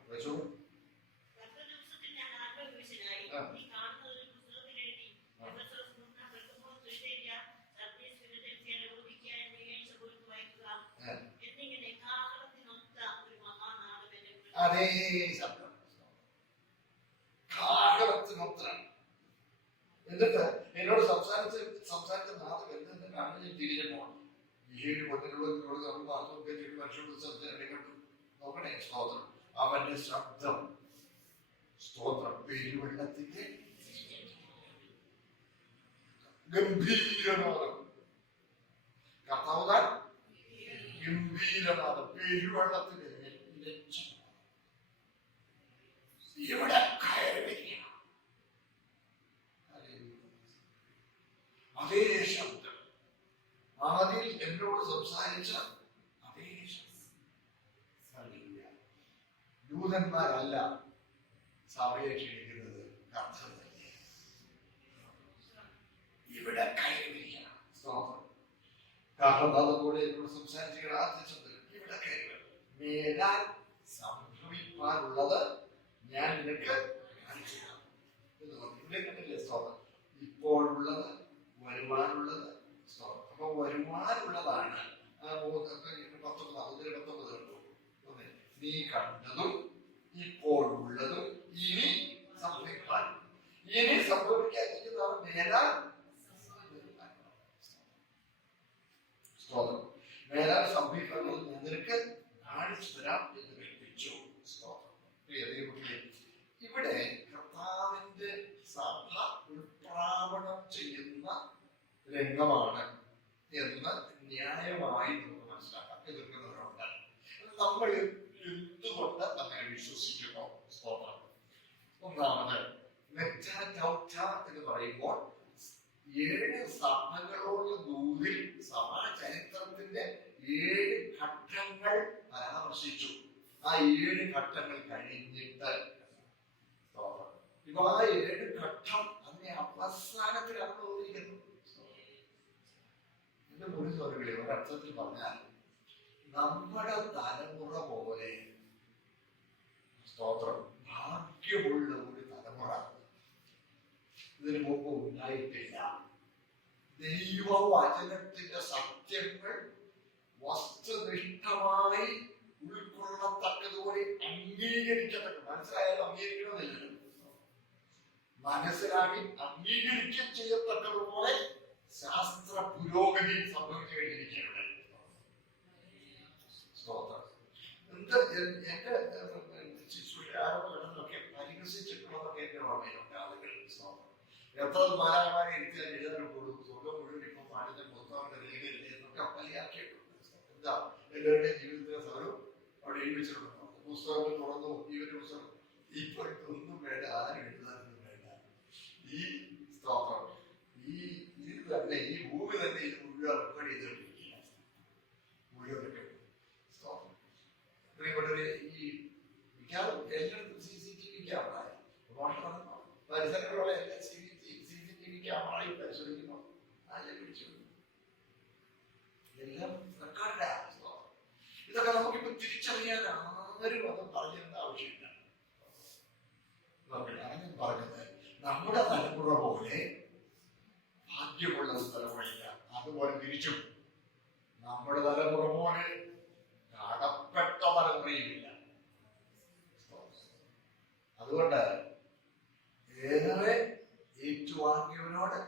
വായിച്ചു. അതേ ശബ്ദം കാഹളത്തിനൊത്തനാണ്. എന്നിട്ട് എന്നോട് സംസാരിച്ച നാഥൻ എന്തെന്ന് കാണാൻ ഞാൻ തിരിഞ്ഞു പോകണം. ഈ 7 പൊന്നിനോട് നമ്മൾ മാത്രമൊക്കെ മനുഷ്യരോട് സംസാരിക്കട്ടു നോക്കണേ. സ്തോത്രം. അവന്റെ ശബ്ദം സ്തോത്രം പെരുവെള്ളത്തിന്റെ ഗംഭീരനാദം. കർത്താവ് ഗംഭീരനാദം പെരുവെള്ളത്തിന്റെ ഇവിടെ കയറി വരിക. അതേ ശബ്ദം ആദ്യം എന്നോട് സംസാരിച്ച അതേ ശബ്ദം. ദൂതന്മാരല്ല സഭയെ ക്ഷണിക്കുന്നത്, കർത്താവ് തന്നെ ഇവിടെ കയറി വരിക. കാരണം അതുപോലെ എന്നോട് സംസാരിച്ച ആദ്യ ശബ്ദം ഇവിടെ കയറി വരിക. മേലാൽ സംഭവിക്കാനുള്ളത് ഞാൻ നിനക്ക് കണ്ടില്ലേ? സ്തോത്രം. ഇപ്പോഴുള്ളത് വരുവാനുള്ളത്. സ്തോത്രം. അപ്പൊ വരുവാനുള്ളതാണ് 19 നീ കണ്ടതും ഇപ്പോഴുള്ളതും ഇനി സംഭവിക്കാൻ. ഇനി സംഭവിക്കാതിരിക്കുന്നതാണ് മേലാൽ. സ്തോത്രം. മേലാൽ സംഭവിക്കാനുള്ളത് ഞാൻ നിനക്ക് കാണിച്ചു തരാം എന്ന് കൽപ്പിച്ചു. സ്തോത്രം. ഇവിടെ കർത്താവിന്റെ സഭ ഉൾപ്രാവണം ചെയ്യുന്ന രംഗമാണ് എന്ന് ന്യായമായി നമുക്ക് മനസ്സിലാക്കാം. എതിർക്കുന്നവരുണ്ട്. നമ്മൾ എന്തുകൊണ്ട് അങ്ങനെ വിശ്വസിക്കുന്നു? സ്തോത്രം. ഒന്നാമത് എന്ന് പറയുമ്പോൾ 7 സഭകളോട് ദൂതിൽ സഭാചരിത്രത്തിന്റെ 7 ഘട്ടങ്ങൾ പരാമർശിച്ചു. ആ 7 ഘട്ടങ്ങൾ കഴിഞ്ഞിട്ട് ഇപ്പൊ ആ 7 ഘട്ടം അതിനെ അവസാനത്തിലാണ് തോന്നിയിരിക്കുന്നു. എന്റെ മുറി തോന്നുകളെ ഒരർത്ഥത്തിൽ പറഞ്ഞാൽ നമ്മുടെ തലമുറ പോലെ സ്തോത്രം ഭാഗ്യമുള്ള ഒരു തലമുറ ഇതിനു മുമ്പ് ഉണ്ടായിട്ടില്ല. ദൈവവചനത്തിന്റെ സത്യങ്ങൾ വസ്തുനിഷ്ഠമായി ഉൾക്കൊള്ളത്തക്കതുപോലെ അംഗീകരിക്കത്തക്ക, മനസ്സിലായാലും അംഗീകരിക്കണമെന്നില്ല, മനസ്സിലാക്കി അംഗീകരിക്കുകയും ചെയ്യത്തക്കതുപോലെ ശാസ്ത്ര പുരോഗതി സംഭവിച്ചു കഴിഞ്ഞിരിക്കുകയാണ്. എന്റെ ശിശുഷാരങ്ങളൊക്കെ പരിഹസിച്ചിട്ടുള്ളതൊക്കെ എന്റെ ഓർമ്മയിലുണ്ട്. ആളുകൾ എത്ര മാലാകമാരെ ഇരുത്തിയാൽ എഴുതാൻ കൂടും, സ്വർഗം മുഴുവൻ ഇപ്പൊ പാടുന്ന പുസ്തകങ്ങളുടെ രേഖയില്ലേ എന്നൊക്കെ പലിയാക്കിയിട്ടുണ്ട്. എന്താ എല്ലാവരുടെയും ജീവിതത്തിലെ സാധനം അവിടെ എഴുതി വെച്ചിട്ടുണ്ടോ? പുസ്തകങ്ങൾ തുറന്നു ഇവരുടെ പുസ്തകം ഇപ്പോഴൊന്നും വേണ്ട, ആരും എഴുതാനൊന്നും വേണ്ട. ഈ സ്തോത്രം ഇത് തന്നെ, ഈ ഭൂമി തന്നെ ഇത് മുഴുവൻ റെക്കോർഡ് ചെയ്തിട്ടിരിക്കുക. മുഴുവൻ റെക്കോർഡ് സ്തോത്രം. പ്രിയപ്പെട്ടവരെ, ഈ എല്ലായിടത്തും CCTV ക്യാമറ, പരിസരങ്ങളുള്ള എല്ലാ CCTV ക്യാമറയും പരിശോധിക്കുന്നു. ആരെ പിടിച്ചു എല്ലാം റെക്കോർഡാണ്. ഇതൊക്കെ നമുക്കിപ്പോ തിരിച്ചറിയാൻ ആരും അത് പറഞ്ഞിരുന്ന ആവശ്യമില്ല. ഞാൻ പറഞ്ഞത് നമ്മുടെ തലമുറ പോലെ ഭാഗ്യമുള്ള ഒരു തലമുറയില്ല. അതുപോലെ തിരിച്ചും നമ്മുടെ തലമുറ പോലെ കടപ്പെട്ട തലമുറയുമില്ല. അതുകൊണ്ട് ഏറെ ഏറ്റുവാങ്ങിയവനോട്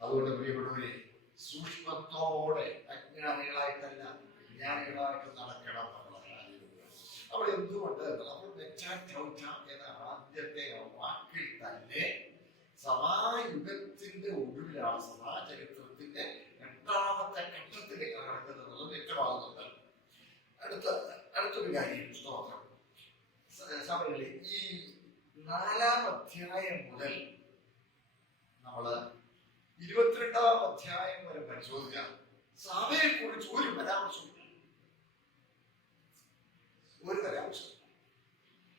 അതുകൊണ്ട് പ്രിയപ്പെട്ടവരെ സൂക്ഷ്മത്തോടെ അജ്ഞാനികളായിട്ടല്ല ജ്ഞാനികളായിട്ട് നടക്കണം. അവിടെ എന്തുകൊണ്ട് നമ്മൾ എന്ന ആദ്യത്തെ വാക്കിൽ തന്നെ സഭായുഗത്തിന്റെ ഒടുവിലാണ്, സഭാചരിത്രത്തിന്റെ 8ാം മറ്റൊരു കാര്യം സ്തോത്രം, സഭകളിൽ ഈ 4-ാം അധ്യായം മുതൽ നമ്മള് 22-ാം അധ്യായം വരെ പരിശോധിച്ചാൽ സഭയെ കുറിച്ച് ഒരു പരാമർശമില്ല.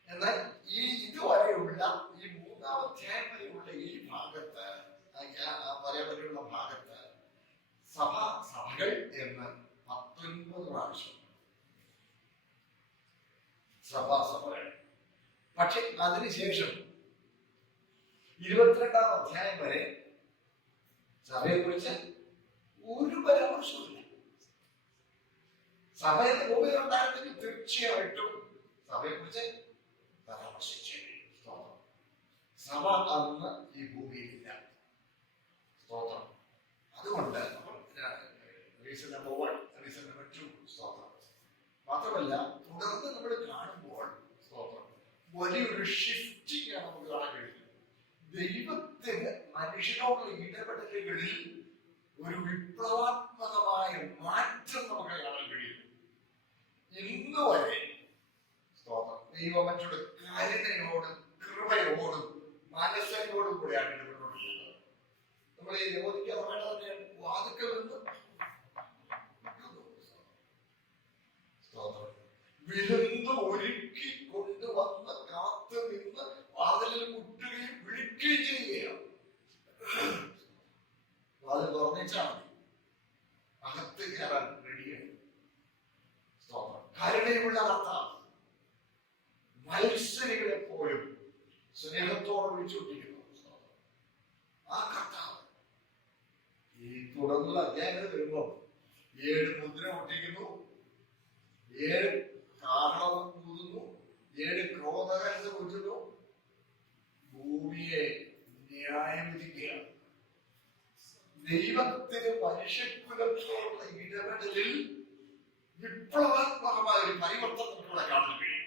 എന്നാൽ ഈ ഇതുവരെയുള്ള ഈ 3-ാം അധ്യായം വരെയുള്ള ഈ ഭാഗത്ത് വരെയുള്ള ഭാഗത്ത് സഭകൾ എന്ന് 19 പ്രാവശ്യം സഭകൾ. പക്ഷെ അതിനുശേഷം 22-ാം അധ്യായം വരെ സഭയെ കുറിച്ച് ഒരു പരാമർശമില്ല. സഭ എന്ന് ഭൂമിയിലുണ്ടായിരുന്നെങ്കിൽ തീർച്ചയായിട്ടും സഭയെ കുറിച്ച് പരാമർശിച്ചു. സഭ അന്ന് ഈ ഭൂമിയിലില്ല. സ്തോത്രം. അതുകൊണ്ട് റീസൺ നമ്പർ 1, റീസൺ നമ്പർ 2 സ്തോത്രം. മാത്രമല്ല തുടർന്ന് നമ്മൾ കാണുമ്പോൾ സ്തോത്രം വലിയൊരു ഷിഫ്റ്റിംഗ് ആണ് നമുക്ക് കാണാൻ കഴിയുന്നത്. ദൈവത്തിന് മനുഷ്യനോടുള്ള ഇടപെടലുകളിൽ ഒരു വിപ്ലവാത്മകമായ മാറ്റം നമുക്ക് കാണാൻ കഴിയും. ഇന്ന് വരെ സ്തോത്രം ദൈവം മറ്റുള്ള കരുണയോടും കൃപയോടും മനസ്സിനോടും കൂടെയാണ് ഇടപെട്ടുകൊണ്ടിരിക്കുന്നത്. നമ്മൾ ഈ യോജിക്കാതെ വാതുക്കൾ നിന്ന് വിരുന്ന് ഒരുക്കി കൊണ്ടുവന്ന് കാത്തു നിന്ന് വാതിലിൽ മുട്ടുകയും വിളിക്കുകയും ചെയ്യുകയാണ്. വാതിൽ തുറന്നിച്ചാൽ മതി, അകത്ത് കയറാൻ റെഡിയാണ്. കരുണയുള്ള കർത്താവ് മത്സരികളെ പോലും സ്നേഹത്തോടെ വിളിച്ചുകൊണ്ടിരിക്കുന്നു. ആ കർത്താവ് ഈ തുടർന്നുള്ള അധ്യായങ്ങൾ വരുമ്പോ 7 മുദ്ര ഒട്ടിക്കുന്നു, 7 കാഹളം ഊതുന്നു, 7 ക്രോധകരത്ത് ഊറ്റുന്നു, ഭൂമിയെ ന്യായം വിധിക്കുകയാണ്. ദൈവത്തിന് മനുഷ്യകുലത്തോടുള്ള ഇടപെടലിൽ വിപ്ലവാത്മകമായ ഒരു പരിവർത്തനം നമുക്കിവിടെ കാണാൻ കഴിയും.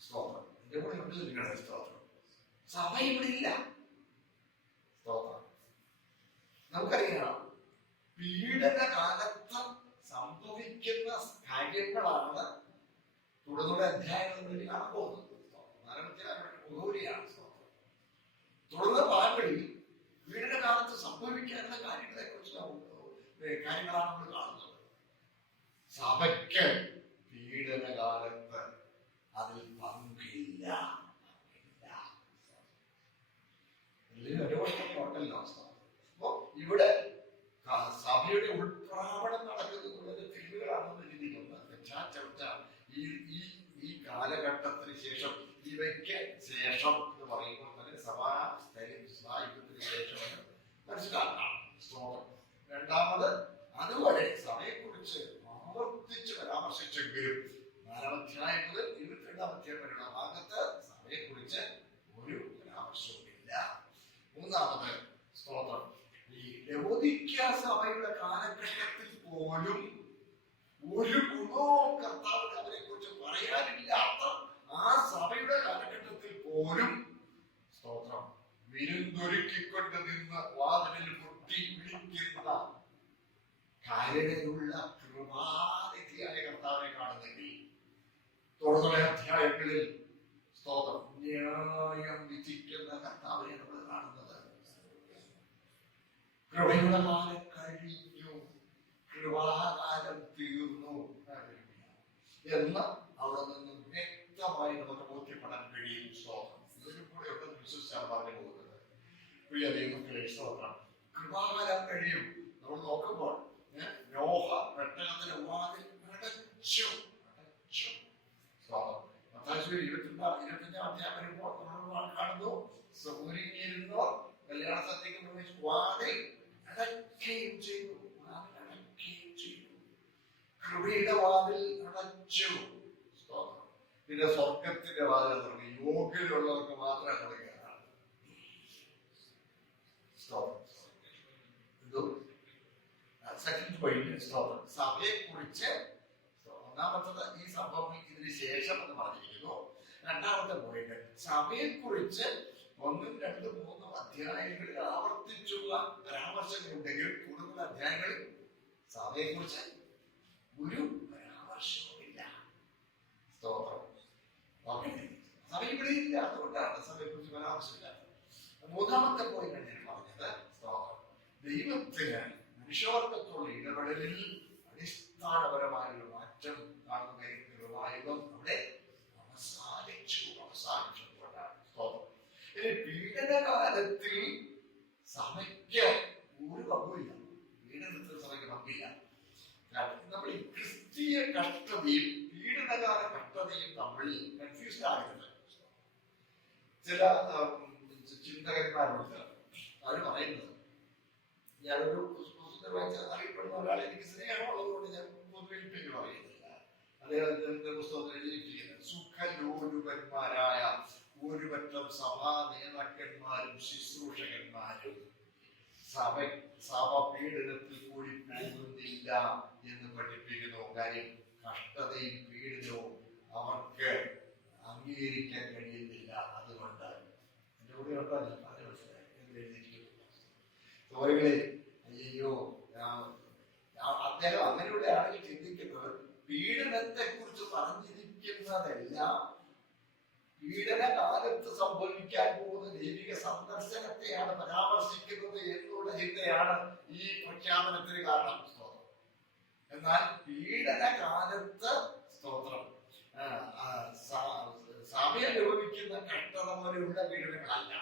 സ്തോത്രം. എന്റെ കൂടെ കണ്ടു സ്തോത്രം. സഭ ഇവിടെ ഇല്ല. സ്തോത്രം. നമുക്കറിയാം പീഡന കാലത്ത് സംഭവിക്കുന്ന കാര്യങ്ങളാണ് തുടർന്നുള്ള അധ്യായങ്ങൾ വേണ്ടി കാണാൻ പോകുന്നത്. തുടർന്ന ഭാഗങ്ങളിൽ പീഡനകാലത്ത് സംഭവിക്കാനുള്ള കാര്യങ്ങളെ കുറിച്ച് കാര്യങ്ങളാണ് നമ്മൾ കാണുന്നത്. സഭയ്ക്ക് പീഡനകാലത്ത് അതിൽ പങ്കില്ല. അപ്പൊ ഇവിടെ സഭയുടെ ഉൾപ്രാവണം നടക്കുന്നത് തിരിവുകളാണെന്ന് ചിന്തിക്കുന്നത് ഈ കാലഘട്ടത്തിന് ശേഷം ഇവയ്ക്ക് ശേഷം എന്ന് പറയുമ്പോൾ തന്നെ സഭായുദ്ധത്തിന് ശേഷം മനസ്സിലാക്കാം. രണ്ടാമത് അതുവരെ സഭയെക്കുറിച്ച് ആവർത്തിച്ച് പരാമർശിച്ചെങ്കിലും 4-ാം അധ്യായം മുതൽ 22-ാം അധ്യായം വരെയുള്ള ഭാഗത്ത് സഭയെക്കുറിച്ച് ഒരു പരാമർശവുമില്ല. മൂന്നാമത് സ്തോത്രം, ഈ ലവോദിക്യ സഭയുടെ കാലഘട്ടത്തിൽ പോലും ഒരു ഗുണവും കർത്താവിന് അവരെ കുറിച്ച് പറയാനില്ലാത്ത ആ സഭയുടെ കാലഘട്ടത്തിൽ പോലും സ്തോത്രം വിരുന്നൊരുക്കിക്കൊണ്ട് നിന്ന് വാതിലിൽ പൊട്ടി വിളിക്കുന്ന കരുണയുള്ള കൃപാനിധിയായ കർത്താവിനെ കാണുന്നെങ്കിൽ തുടർന്നുള്ള അധ്യായങ്ങളിൽ സ്തോത്രം ന്യായം വിധിക്കുന്ന കർത്താവിനെ നമ്മൾ കാണുന്നത്. കൃപയുടെ കാലം കഴിഞ്ഞു, കൃപാകാലം തീർന്നു എന്ന് അവിടെ നിന്നും വ്യക്തമായി നമുക്ക് ബോധ്യപ്പെടാൻ കഴിയും. സ്തോത്രം. ഇതിനും കൂടെ ഒക്കെ വിശ്വസിച്ചാണ് പറഞ്ഞു പോകുന്നത്. പ്രിയ ദൈവമക്കളെ സ്തോത്രം, കൃപാകാലം കഴിയും. നമ്മൾ നോക്കുമ്പോൾ നോഹ പെട്ടകത്തിന്റെ വാതിൽ അടച്ചു. 25-ാം അധ്യായം വരുമ്പോൾ നമ്മൾ കാണുന്നു ഒരുങ്ങിയിരുന്നോ കല്യാണ സദ്യക്ക് വാതിൽ അടയ്ക്കുകയും ചെയ്തു. കൃപയുടെ വാതിൽ അടച്ചു. പിന്നെ സ്വർഗത്തിന്റെ വാതിൽ തുറന്നു. യോഗ്യതയുള്ളവർക്ക് മാത്രമേ തുടങ്ങിയാണ്. സെക്കൻഡ് പോയിന്റ് സ്തോത്രം, സഭയെ കുറിച്ച് ഒന്നാമത്തത് ഈ സംഭവം ഇതിന് ശേഷം എന്ന് പറഞ്ഞിരിക്കുന്നു. രണ്ടാമത്തെ പോയിന്റ് സഭയെ കുറിച്ച് 1, 2, 3 അധ്യായങ്ങളിൽ ആവർത്തിച്ചുള്ള പരാമർശങ്ങളുണ്ടെങ്കിൽ കൂടുതൽ അധ്യായങ്ങളിൽ സഭയെ കുറിച്ച് ഒരു പരാമർശവുമില്ല. സ്തോത്രം. സഭ ഇവിടെ ഇല്ല, അതുകൊണ്ടാണ് സഭയെ കുറിച്ച് പരാമർശമില്ലാത്തത്. മൂന്നാമത്തെ പോയിന്റ് ഞാൻ പറഞ്ഞത്, സ്തോത്രം, ദൈവത്തിന് മനുഷ്യവർഗത്തോടുള്ള ഇടപെടലിൽ അടിസ്ഥാനപരമായൊരു മാറ്റം കാണുകയും കൃപായുഗം അവിടെ അവസാനിച്ചുകൊണ്ടാണ്. സ്തോത്രം. ഇനി പീഡനകാലത്തിൽ സഭയ്ക്ക് ഒരു പങ്കുമില്ല. പീഡനത്തിൽ സഭയ്ക്ക് പങ്കില്ല. നമ്മൾ ഈ ക്രിസ്തീയ കഷ്ടതയും പീഡനകാല കഷ്ടതയും തമ്മിൽ കൺഫ്യൂസ്ഡ് ആകുന്നത്. ചില ചിന്തകന്മാരുണ്ട്, അവർ പറയുന്നത്, ഞാനൊരു പുസ്തകം അറിയപ്പെടുന്ന ഒരാളെ എനിക്ക് സ്നേഹമുള്ളതുകൊണ്ട് ഞാൻ പൊതുവിൽ പേര് പറയുന്നില്ല, അദ്ദേഹത്തിന്റെ പുസ്തകത്തിൽ എഴുതിയിരിക്കുന്നത് സുഖലോലുപന്മാരായ ഒരു പറ്റം സഭാ നേതാക്കന്മാരും ശുശ്രൂഷകന്മാരും സഭ പീഡനത്തിൽ കൂടി പോകുന്നില്ല എന്ന് പഠിപ്പിക്കുന്നു. കാര്യം കഷ്ടതയും പീഡനവും അവർക്ക് അംഗീകരിക്കാൻ കഴിയുന്നില്ല. അതുകൊണ്ട് എന്റെ കൂടെ തോരകളെ, അയ്യോ, അദ്ദേഹം അങ്ങനെയുള്ള ആളുകൾ ചിന്തിക്കുന്നത് പീഡനത്തെ കുറിച്ച് പറഞ്ഞിരിക്കുന്നതെല്ലാം പീഡനകാലത്ത് സംഭവിക്കാൻ പോകുന്ന ദൈവിക സന്ദർശനത്തെയാണ് പരാമർശിക്കുന്നത് എന്നുള്ള ചിന്തയാണ് ഈ പ്രഖ്യാപനത്തിന് കാരണം. സ്തോത്രം. എന്നാൽ പീഡനകാലത്ത്, സ്തോത്രം, സഭയെ അനുഭവിക്കുന്ന കഷ്ടത പോലെയുള്ള പീഡനങ്ങളല്ല.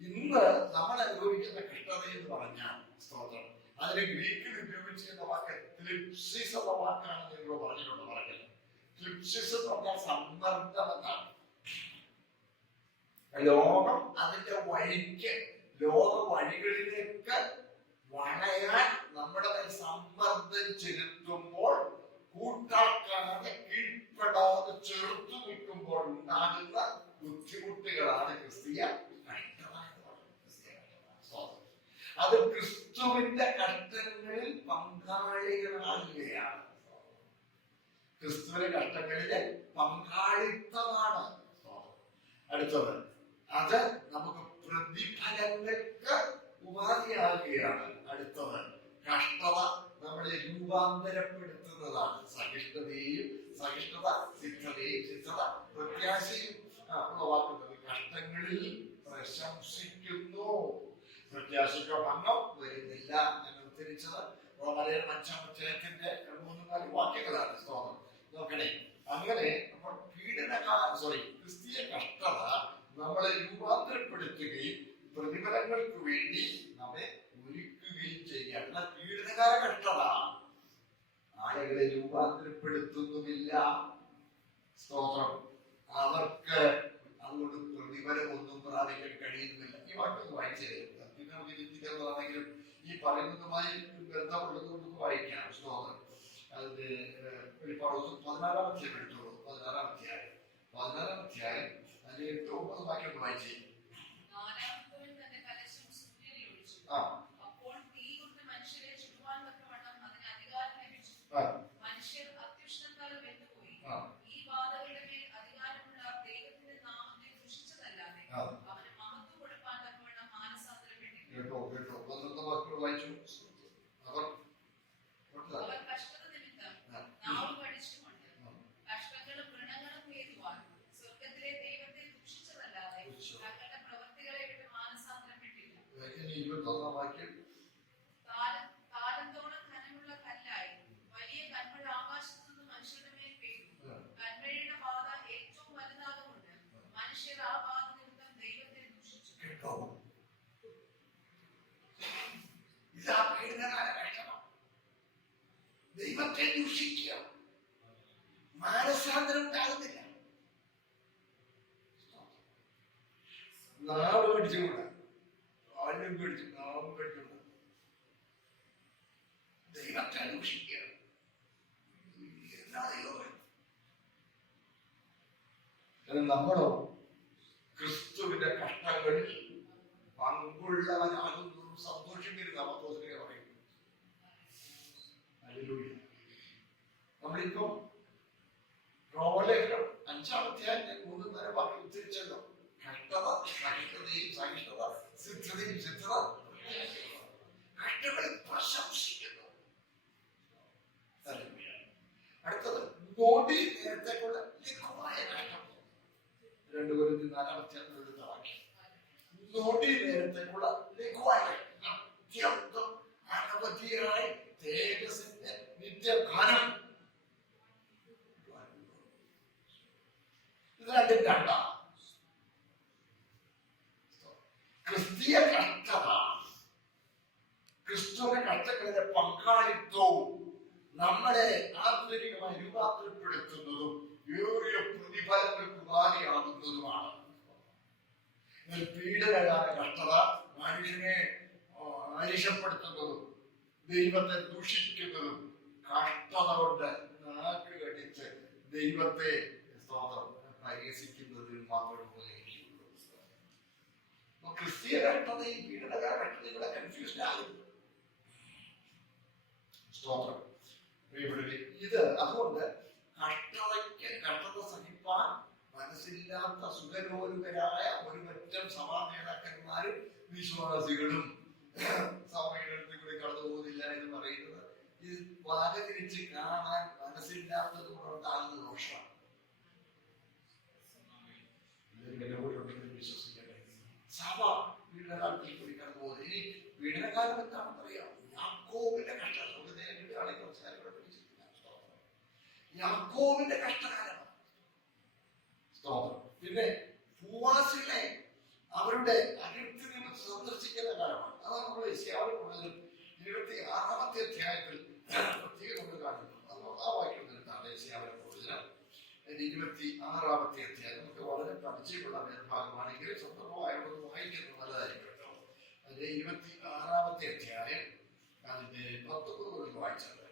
ഇന്ന് നമ്മൾ അനുഭവിക്കുന്ന കഷ്ടത എന്ന് പറഞ്ഞാൽ, സ്തോത്രം, അതിന് ഗ്രീക്കിൽ ഉപയോഗിച്ചിരുന്ന വാക്ക് ക്ലിപ്സിസ് എന്ന വാക്കാണ് നിങ്ങൾ പറഞ്ഞിട്ടുണ്ട്. പറഞ്ഞത് ക്ലിപ്സിസ് എന്ന് പറഞ്ഞാൽ സമ്മർദ്ദം എന്നാണ്. ലോകം അതിന്റെ വഴിക്ക്, ലോക വഴികളിലേക്ക് വളയാൻ നമ്മുടെ മേൽ സമ്മർദ്ദം ചെലുത്തുമ്പോൾ, കൂട്ടാക്കാതെ കീഴ്പ്പെടാതെ ചെറുത്തു നിൽക്കുമ്പോൾ ഉണ്ടാകുന്ന ബുദ്ധിമുട്ടുകളാണ് ക്രിസ്തീയ കഷ്ടത. അത് ക്രിസ്തുവിന്റെ കഷ്ടങ്ങളിൽ പങ്കാളികളാകുകയാണ്. ക്രിസ്തുവിന്റെ കഷ്ടങ്ങളിലെ പങ്കാളിത്തമാണ്. അടുത്തത്, അത് നമുക്ക് പ്രതിഫലങ്ങൾക്ക് ഉപാധിയാകുകയാണ്. അടുത്തത്, കഷ്ടത നമ്മളെ രൂപാന്തരപ്പെടുത്തുന്നതാണ്. സഹിഷ്ണുത, സിദ്ധത, പ്രത്യാശയും ഉളവാക്കുന്നത്. കഷ്ടങ്ങളിൽ പ്രശംസിക്കുന്നു. പ്രത്യാശയ്ക്കോ ഭംഗം വരുന്നില്ല എന്ന് ഉദ്ധരിച്ചത് റോമാലേഖനം 5-ാം അധ്യായത്തിന്റെ 3-4 വാക്യങ്ങളാണ്. സ്തോത്രം. നോക്കണേ, അങ്ങനെ ക്രിസ്തീയ കഷ്ടത നമ്മളെ രൂപാന്തരപ്പെടുത്തുകയും പ്രതിഫലങ്ങൾക്ക് വേണ്ടി നമ്മെ ഒരുക്കുകയും ചെയ്യുകയാണ്. എന്നാൽ പീഡനകാല കഷ്ടത ആളുകളെ രൂപാന്തരപ്പെടുത്തുന്നുമില്ല. സ്തോത്രം. അവർക്ക് അതുകൊണ്ട് പ്രതിഫലം ഒന്നും പ്രാപിക്കാൻ കഴിയുന്നില്ല. ഈ വാക്കൊന്ന് വായിച്ചേ, നമുക്ക് ചിന്തിക്കുന്നതാണെങ്കിലും ഈ പറയുന്നതുമായി ബന്ധമുള്ളത് കൊണ്ട് വായിക്കാം. സ്തോത്രം. അതിന്റെ 16-ാം അധ്യായം എടുത്തോളൂ. 16-ാം അധ്യായം അതിന്റെ 8-9 വാക്യം വായിച്ചേ. മനുഷ്യർ അത്യുഷ്ണത്താൽ വെന്തുപോയി. ഈ ബാധകളുടെ മേൽ അധികാരമുള്ള ദൈവത്തിന്റെ നാമത്തെ ദുഷിച്ചതല്ലാതെ അവന് മഹത്വം കൊടുപ്പാൻ തക്കവണ്ണം മാനസാന്തരപ്പെട്ടില്ല. അവർ കഷ്ടത നിമിത്തം നാവ് കടിച്ചുകൊണ്ട് കഷ്ടങ്ങളും വ്രണങ്ങളും നേരുവാൻ സ്വർഗത്തിലെ ദൈവത്തെ ദുഷിച്ചതല്ലാതെ തങ്ങളുടെ പ്രവൃത്തികളെ വിട്ട് മാനസാന്തരപ്പെട്ടില്ല. കാലത്തോളം ഘനമുള്ള കല്ലായി വലിയ കന്മഴ ആകാശത്തു നിന്ന് മനുഷ്യരുടെ മേൽ പെയ്തു. കന്മഴയുടെ ബാധ ഏറ്റവും വലുതാകുകൊണ്ട് മനുഷ്യർ ആ ബാധ നിമിത്തം ദൈവത്തെ ദുഷിച്ചു. ദൈവത്തെ ദുഷിക്കുക, മാനസാന്തരം ഉണ്ടാകുന്നില്ല. നാവ് കടിച്ചുകൂടാ, ആരും കടിച്ചു, നാവും കടിച്ചുകൂടാ. ദൈവത്തെ ദുഷിക്കുക, നമ്മളോ ക്രിസ്തുവിന്റെ കഷ്ടങ്ങളിൽ പങ്കുള്ളവനാകുന്നു. സന്തോഷിക്കരുത്. അപ്പോസ്തലൻ പറയുന്നു. നമ്മളിപ്പോ റോമലേഖനം 5-ാം അധ്യായത്തിൽ 3-4 വാക്യം ഉദ്ധരിച്ചല്ലോ. കഷ്ടത, സഹിഷ്ണുത, സിദ്ധത, കഷ്ടങ്ങളിൽ പ്രശംസിക്കുന്നു. കോടി നേരത്തേക്കുള്ള ലഘുവായ കഷ്ടം. 2 Corinthians 4:4 നോടി നേരത്തേക്കുള്ള ലഘുവായ അത്യന്തം അനവധിയായി തേജസ്സിന്റെ നിത്യഘനം. ഇത് രണ്ടും രണ്ടാം. ക്രിസ്തീയ കഷ്ടത, ക്രിസ്തുവിന്റെ കഷ്ടങ്ങളിലെ പങ്കാളിത്തവും നമ്മളെ ആന്തരികമായി രൂപാന്തരപ്പെടുത്തുന്നതും ഏറിയ പ്രതിഫലങ്ങൾക്ക് ഉപാധിയാകുന്നതുമാണ്. പീഡനകാല കഷ്ടത മനുഷ്യനെ അരിശപ്പെടുത്തുന്നതും ദൈവത്തെ ദൂഷിക്കുന്നതും കഷ്ടത കൊണ്ട് നാക്ക് കടിച്ച് ദൈവത്തെ പരിഹസിക്കുന്നതിൽ മാത്രമേ ഉപയോഗിക്കുകയുള്ളൂ. ക്രിസ്തീയ കഷ്ടതയും പീഡനകാല കഷ്ടതയും കൺഫ്യൂസ്ഡ് ആകുന്നു. സ്തോത്രം. ഇത് അതുകൊണ്ട് കഷ്ടത സഹിപ്പാൻ മനസ്സില്ലാത്ത സുഖലോലുകരായ ഒരു പറ്റം സഭാ നേതാക്കന്മാരും വിശ്വാസികളും സഭയുടെ കൂടി കടന്നു പോകുന്നില്ല എന്ന് പറയുന്നത് ഇത് വകതിരിച്ച് കാണാൻ മനസ്സില്ലാത്തത് കൊണ്ടുണ്ടാകുന്ന ദോഷമാണ്. വിശ്വസിക്കട്ടെ, സഭ പീഡനകാലത്തിൽ കൂടി കടന്നു പോകുന്നത്. ഇനി പീഡനകാലം എന്താണെന്ന് അറിയാം. യാക്കോബിന്റെ കഷ്ടം യാക്കോബിന്റെ കഷ്ടകാലമാണ്. പിന്നെ ഭൂവാസികളെ അവരുടെ അകൃത്യ നിമിത്തം സന്ദർശിക്കുന്ന കാലമാണ്. അതാണ് നമ്മൾ യെശയ്യാവിൽ കൂടുതലും 26-ാമത്തെ അധ്യായത്തിൽ പ്രത്യേകം കൊണ്ട് കാണുന്നത്. ആ വാക്യം നിന്നിട്ടാണ് യെശയ്യാവിലെ കൂടുതലും 26-ാമത്തെ അധ്യായം. നമുക്ക് വളരെ പരിചയമുള്ള വേദഭാഗമാണെങ്കിൽ സന്ദർഭമായോട് വായിക്കുന്നത് നല്ലതായിരിക്കും കേട്ടോ. അതിന്റെ 26-ാമത്തെ അധ്യായം അതിന്റെ 19 മുതൽ വായിച്ചത്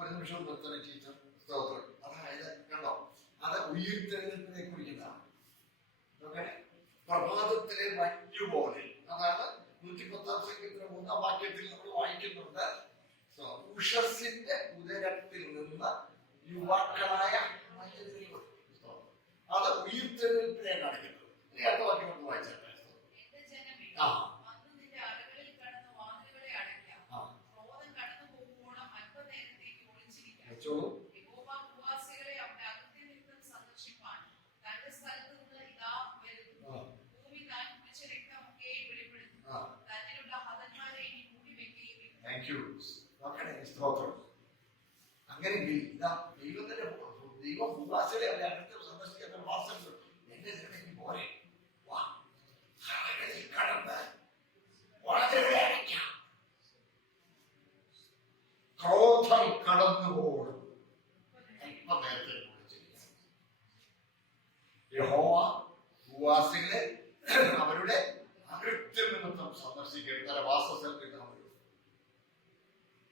ഒരു നിമിഷം നിർത്തണ ടീച്ചർ. സ്തോത്രം. അതായത് കണ്ടോ, അത് ഉയർത്തെഴുന്നേൽപ്പിനെ കുറിക്കുന്നതാണ്. പ്രഭാതത്തിലെ മഞ്ഞുപോലെ. അതാണ് 110-ാം സംഗീതത്തിലെ 3-ാം വാക്യത്തിൽ നമ്മൾ വായിക്കുന്നുണ്ട്. ഉഷസ്സിന്റെ ഉദരത്തിൽ നിന്ന് യുവാക്കളായ മഞ്ഞുതിരികൾ. അത് ഉയർത്തെഴുന്നേൽപ്പിനെ കാണിക്കുന്നത്. അടുത്ത വാക്യം കൊണ്ട് വായിച്ചാൽ അങ്ങനെയെങ്കിൽ ഇതാ ദൈവം ഭൂവാസികളെ അവരെ അടുത്ത് സന്ദർശിക്കുന്ന മാസങ്ങൾ എന്റെ ജനതയ്ക്ക് പോരെ കടന്ന് വളരെ അടയ്ക്കാം. ക്രോധം കടന്നു പോകണം. അല്പം നേരത്തെ യഹോവ ഭൂവാസികളെ അവരുടെ അകൃത്യ നിമിത്തം സന്ദർശിക്കുന്ന വാസസ്ഥലത്ത്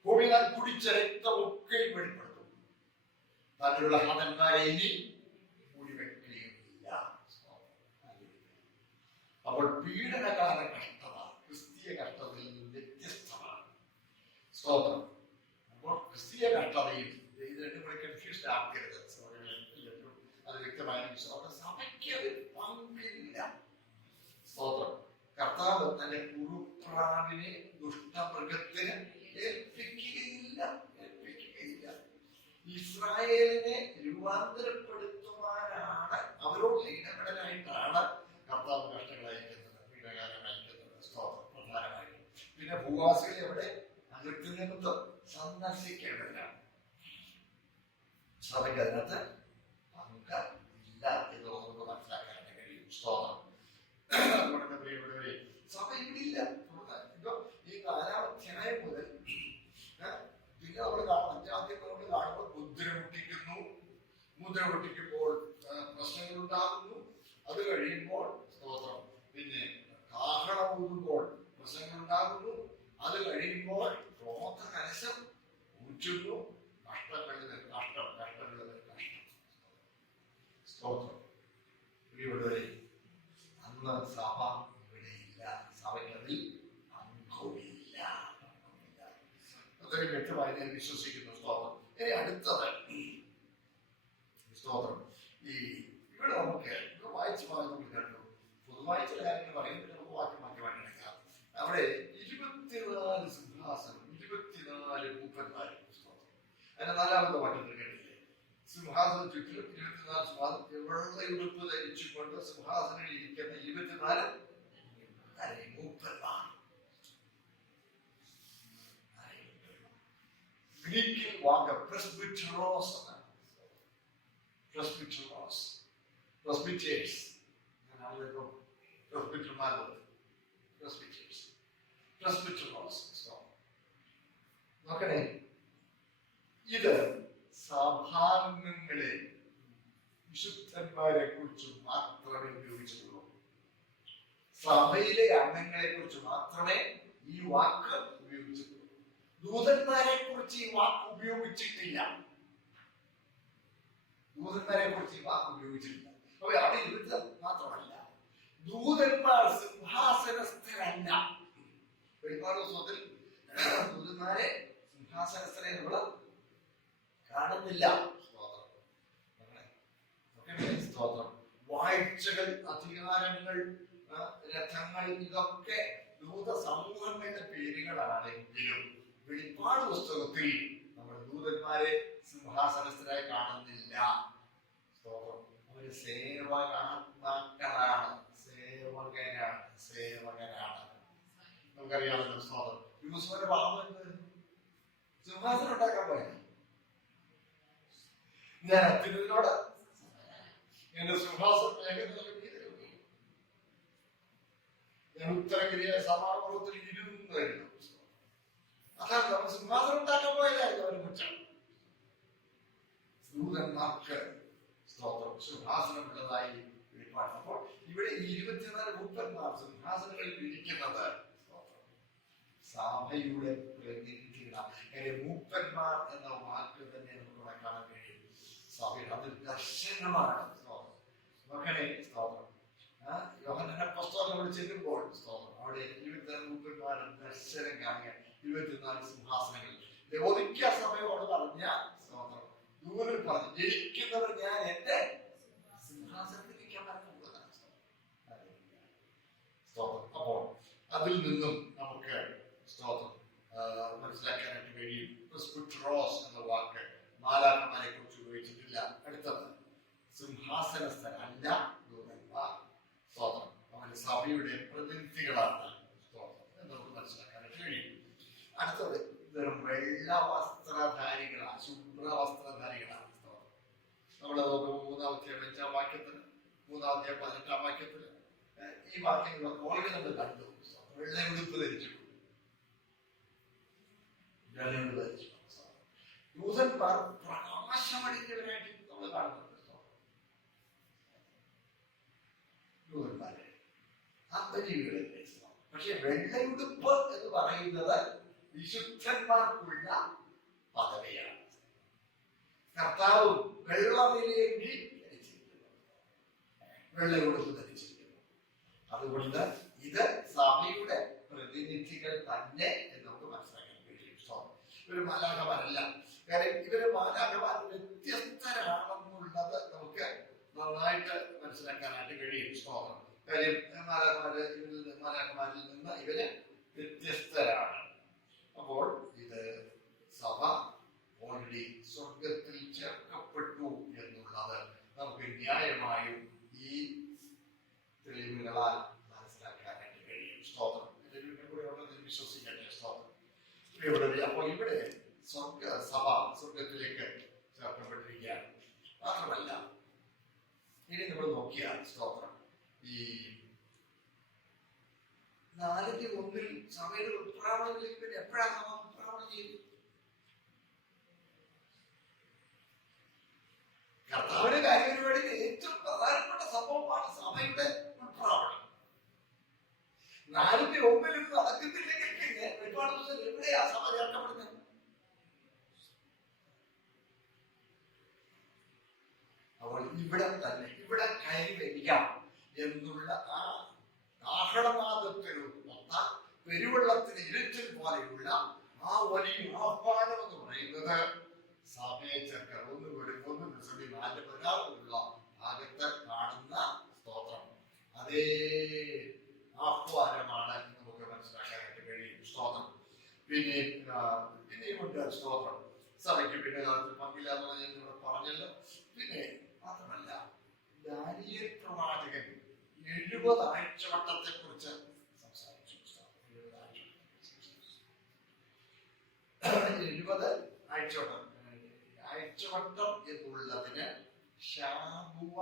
ഭൂമിയിൽ കുടിച്ച രക്തമൊക്കെ വെളിപ്പെടുത്തും. തന്നിലുള്ള ഹതന്മാരെ ഇനി മുടിവെക്കുകയില്ല. അപ്പോൾ പീഡനകാല കഷ്ടത ക്രിസ്തീയ കഷ്ടതയിൽ നിന്ന് വ്യത്യസ്തമാണ്. സ്തോത്രം. അപ്പോൾ ക്രിസ്തീയ കഷ്ടതയും ഇത് രണ്ടും കൂടെ കൺഫ്യൂസ്ഡ് ആക്കരുത്. അത് വ്യക്തമായിരിക്കും. സഭയ്ക്ക് അത് പങ്കില്ല. സ്തോത്രം. കർത്താവ് തന്റെ കുറുപ്രാവിനെ ദുഷ്ടമൃഗത്തിന് ഏൽപ്പിക്കുകയില്ല. ഇസ്രായേലിനെ രൂപാന്തരപ്പെടുത്തുവാനാണ്, അവരോട് ഇടപെടലായിട്ടാണ് കർത്താവ് കഷ്ടങ്ങൾ അയക്കുന്നത്, പീഡനകാലം അയക്കുന്നത്. സ്തോത്രം. പ്രധാനമായിട്ടും പിന്നെ ഭൂവാസികളെ അവിടെ അകൃത്യ നിമിത്തം സന്ദർശിക്കേണ്ടതിനാണ്. സഭയ്ക്ക് അതിനകത്ത് പങ്ക് ഇല്ല എന്ന് നമുക്ക് മനസ്സിലാക്കാൻ കഴിയും. സ്തോത്രം. അതുകൊണ്ട് പ്രിയപ്പെട്ടവരെ, സഭ ഇവിടില്ല. ഈ 4-ാം അധ്യായം മുതൽ പിന്നെ നമ്മൾ 5-ാം അധ്യായം നമ്മൾ കാണുമ്പോൾ മുദ്ര പൊട്ടിക്കുന്നു. മുദ്ര പൊട്ടിക്കുമ്പോൾ പ്രശ്നങ്ങൾ ഉണ്ടാകുന്നു. അത് കഴിയുമ്പോൾ സ്തോത്രം പിന്നെ കാഹളം ഊതുമ്പോൾ പ്രശ്നങ്ങൾ ഉണ്ടാകുന്നു. അത് കഴിയുമ്പോൾ ക്രോധ കലശം ഊറ്റുന്നു. കഷ്ടങ്ങളിൽ കഷ്ടം. സ്തോത്രം. ഇവിടെ അന്ന് സഭ ഇവിടെയില്ല. സഭയ്ക്കതിൽ അംഗമില്ല. അത്രയും വ്യക്തമായി ഞാൻ വിശ്വസിക്കുന്നു. സ്തോത്രം. ഇനി അടുത്തത് സ്തോത്രം. ഈ ഇവിടെ നമുക്ക് വായിച്ചു പൊതുവായിട്ടുള്ള കാര്യങ്ങൾ പറയുമ്പോൾ നമുക്ക് വാക്യം മാറ്റി എടുക്കാം. അവിടെ 24 സിംഹാസനം, 24 മൂപ്പന്മാർ. അതിന്റെ 4-ാമത്തെ വാക്യത്തിൽ കേട്ടില്ലേ? സിംഹാസന ചുറ്റിലും 24 സിംഹാസനം, വെള്ളയുടുപ്പ് ധരിച്ചുകൊണ്ട് സിംഹാസനത്തിൽ ഇരിക്കുന്ന 24 മൂപ്പന്മാർ. ഗ്രീക്കിൽ വാക്ക് പ്രസ്ബിറ്ററോസ് എന്നാണ്. പ്രസ്ബിറ്ററോസ്, പ്രസ്ബിറ്റേഴ്സ്, പ്രസ്ബിറ്റർമാരുള്ളത്, പ്രസ്ബിറ്റേഴ്സ്, പ്രസ്ബിറ്ററോസ്. നോക്കണേ, ഇത് സഭാംഗങ്ങളെ, വിശുദ്ധന്മാരെ കുറിച്ച് മാത്രമേ ഉപയോഗിച്ചിട്ടുള്ളൂ. സഭയിലെ അംഗങ്ങളെ കുറിച്ച് മാത്രമേ ഈ വാക്ക് ഉപയോഗിച്ചിട്ടുള്ളൂ. ദൂതന്മാരെ കുറിച്ച് ഈ വാക്ക് ഉപയോഗിച്ചിട്ടില്ല. ദൂതന്മാരെ കുറിച്ച് ഈ വാക്ക് ഉപയോഗിച്ചിട്ടില്ല. അപ്പൊ അവിടെ ഇത് മാത്രമല്ല, ദൂതന്മാർ സിംഹാസനസ്ഥരല്ല. വെളിപ്പാട് പുസ്തകത്തിൽ ദൂതന്മാരെ സിംഹാസനസ്ഥരെ നമ്മൾ കാണുന്നില്ല. സ്തോത്രം. വാഴ്ചകൾ, അധികാരങ്ങൾ, രഥങ്ങൾ, ഇതൊക്കെ ദൂത സമൂഹങ്ങളുടെ പേരുകളാണെങ്കിലും വെളിപ്പാട് പുസ്തകത്തിൽ നമ്മൾ ദൂതന്മാരെ സിംഹാസനസ്ഥരായി കാണുന്നില്ല. അവര് സേവകന്മാക്കളാണ്, സേവകരാണ്. നമുക്കറിയാമല്ലോ. സ്തോത്രം. യൂസുഫിന്റെ പാപം എന്തായിരുന്നു? സിംഹാസനം ഉണ്ടാക്കാൻ പോയത്. ഞാൻ അത്യുന്നതിനോട് എന്റെ സിംഹാസനം ഞാൻ ഉത്തരഗിരിയെ സമാപുരത്തിൽ ഇരുന്നായിരുന്നു. അതാണ് നമ്മൾ സിംഹാസനം ഉണ്ടാക്കാൻ പോയതായിരുന്നു അവരെ കുറിച്ച്. ദൂതന്മാർക്ക് സ്തോത്രം സിംഹാസനമുള്ളതായി വെളിപ്പാട്. അപ്പോൾ ഇവിടെ 24 മൂപ്പന്മാർ സിംഹാസനങ്ങളിൽ ഇരിക്കുന്നത് സഭയുടെ പ്രതിനിധികളാണ്. മൂപ്പന്മാർ എന്ന വാക്ക് തന്നെ നമുക്ക് കാണാൻ കഴിയും. സഭയുടെ അത് ദർശനമാണ്. നോക്കണേ, സ്തോത്രം. യോഹന്നാന്റെ പുസ്തകം ചെല്ലുമ്പോൾ സ്തോത്രം അവിടെ 24 മൂപ്പന്മാർ ദർശനം കാണുക. 24 സിംഹാസനങ്ങൾ. ലവോദിക്യ സഭയോട് പറഞ്ഞ സ്തോത്രം ദൂരിൽ പറഞ്ഞു, ജയിക്കുന്നവർ ഞാൻ എന്റെ സിംഹാസനത്തിൽ ഇരിക്കാൻ പറഞ്ഞതാണ്. സ്തോത്രം. അപ്പോൾ അതിൽ നിന്നും നമുക്ക് സ്തോത്രം മനസ്സിലാക്കാനായിട്ട് കഴിയും. പ്രിസ്ബിറ്ററോസ് എന്ന വാക്ക് മാലാഖമാരെ കുറിച്ച് ഉപയോഗിച്ചിട്ടില്ല. അടുത്തത് സിംഹാസനസ്ഥരല്ല ദൂതന്മാർ. സ്തോത്രം. അവൻ സഭയുടെ പ്രതിനിധികളാണ്. സ്തോത്രം എന്ന് നമുക്ക് മനസ്സിലാക്കാനായിട്ട് കഴിയും. അടുത്തത് വെറും വെള്ള വസ്ത്രധാരികളാണ്, ശുഭ്രവസ്ത്രധാരികളാണ്. സ്തോത്രം. നമ്മൾ നോക്കുമ്പോൾ 3-5 വാക്യത്തിന്, 3-18 വാക്യത്തിന് ഈ വാക്യങ്ങളൊക്കെ ഓൾറെഡി നമ്മൾ കണ്ടു. വെള്ളയുടുപ്പ് ധരിച്ചു, ദൂതന്മാർ പ്രകാശമടിക്കുന്നവരായിട്ട് നമ്മൾ കാണുന്നുണ്ട്. ദൂതന്മാരെ അന്തരീകളല്ലേ. പക്ഷെ വെള്ളയുടുപ്പ് എന്ന് പറയുന്നത് വിശുദ്ധന്മാർക്കുള്ള പദവിയാണ്. കർത്താവ് വെള്ളവിലേക്ക് ധരിച്ചിരിക്കുന്നു, വെള്ളയുടുപ്പ് ധരിച്ചിരിക്കുന്നു. അതുകൊണ്ട് ഇത് സഭയുടെ പ്രതിനിധികൾ തന്നെ എന്ന് നമുക്ക് മനസ്സിലാക്കാൻ കഴിയും. ഇവര് മാലാഖമാരല്ല. കാര്യം ഇവര് മാലാഖമാർ വ്യത്യസ്തരാണെന്നുള്ളത് നമുക്ക് നന്നായിട്ട് മനസ്സിലാക്കാനായിട്ട് കഴിയും. സ്തോത്രം. കാര്യം മാലാഖമാരിൽ നിന്ന് ഇവര് വ്യത്യസ്തരാണ്. അപ്പോൾ ഇത് സഭ ഓൾറെഡി സ്വർഗത്തിൽ ചേർക്കപ്പെട്ടു എന്നുള്ളത് നമുക്ക് ന്യായമായും ഈ തെളിവുകളാൽ മനസ്സിലാക്കാനായിട്ട് കഴിയും. സ്തോത്രം. വിശ്വസിക്കട്ടെ. സ്തോത്രം. അപ്പോൾ ഇവിടെ സഭ സ്വർഗത്തിലേക്ക് ചേർക്കപ്പെട്ടിരിക്കുകയാണ്. മാത്രമല്ല, ഇനി നമ്മൾ നോക്കിയാൽ സ്തോത്രം ഈ 4:1 സഭയുടെ ഉത്പ്രാവണത്തിലേക്ക് എപ്പോഴാണ് സഭ ഉത്പ്രാവണം ചെയ്തത്? കർത്താവിന്റെ കാര്യപരിപാടിയിൽ ഏറ്റവും പ്രധാനപ്പെട്ട സംഭവമാണ് സഭയുടെ ഉത്പ്രാവണം. 4:1 നടക്കുന്നില്ലെങ്കിൽ പിന്നെ ഒരുപാട് ദിവസം എവിടെയാ സഭ ചേർക്കപ്പെടുന്നത്? അപ്പോൾ ഇവിടെ തന്നെ, ഇവിടെ കയറി വരിക എന്നുള്ള ആ ആഹ്ലാദത്തിന് ഒത്ത പെരുവെള്ളത്തിന് ഇരച്ചിൽ പോലെയുള്ള ആ വലിയ ആഹ്വാനം എന്ന് പറയുന്നത് സഭയെ ചേർക്കാൻ ഒന്ന് ദിവസം 4 പ്രകാരമുള്ള ഭാഗത്ത് കാണുന്ന സ്തോത്രം. അതേ ആഹ്വാനമാണ് നമുക്ക് മനസ്സിലാക്കാനായിട്ട് കഴിയും. സ്തോത്രം. പിന്നെയുമുണ്ട് സ്തോത്രം. സഭയ്ക്ക് പിന്നെ കാലത്തിൽ പങ്കില്ല എന്ന് ഞാൻ ഇവിടെ പറഞ്ഞല്ലോ. പിന്നെ മാത്രമല്ല, ദാനിയേൽ പ്രവാചകൻ 70 ആഴ്ചവട്ടത്തെ കുറിച്ച് സംസാരിച്ചു. 70 ആഴ്ചവട്ടം. ആഴ്ചവട്ടം എന്നുള്ളതിന് ഷാബുവ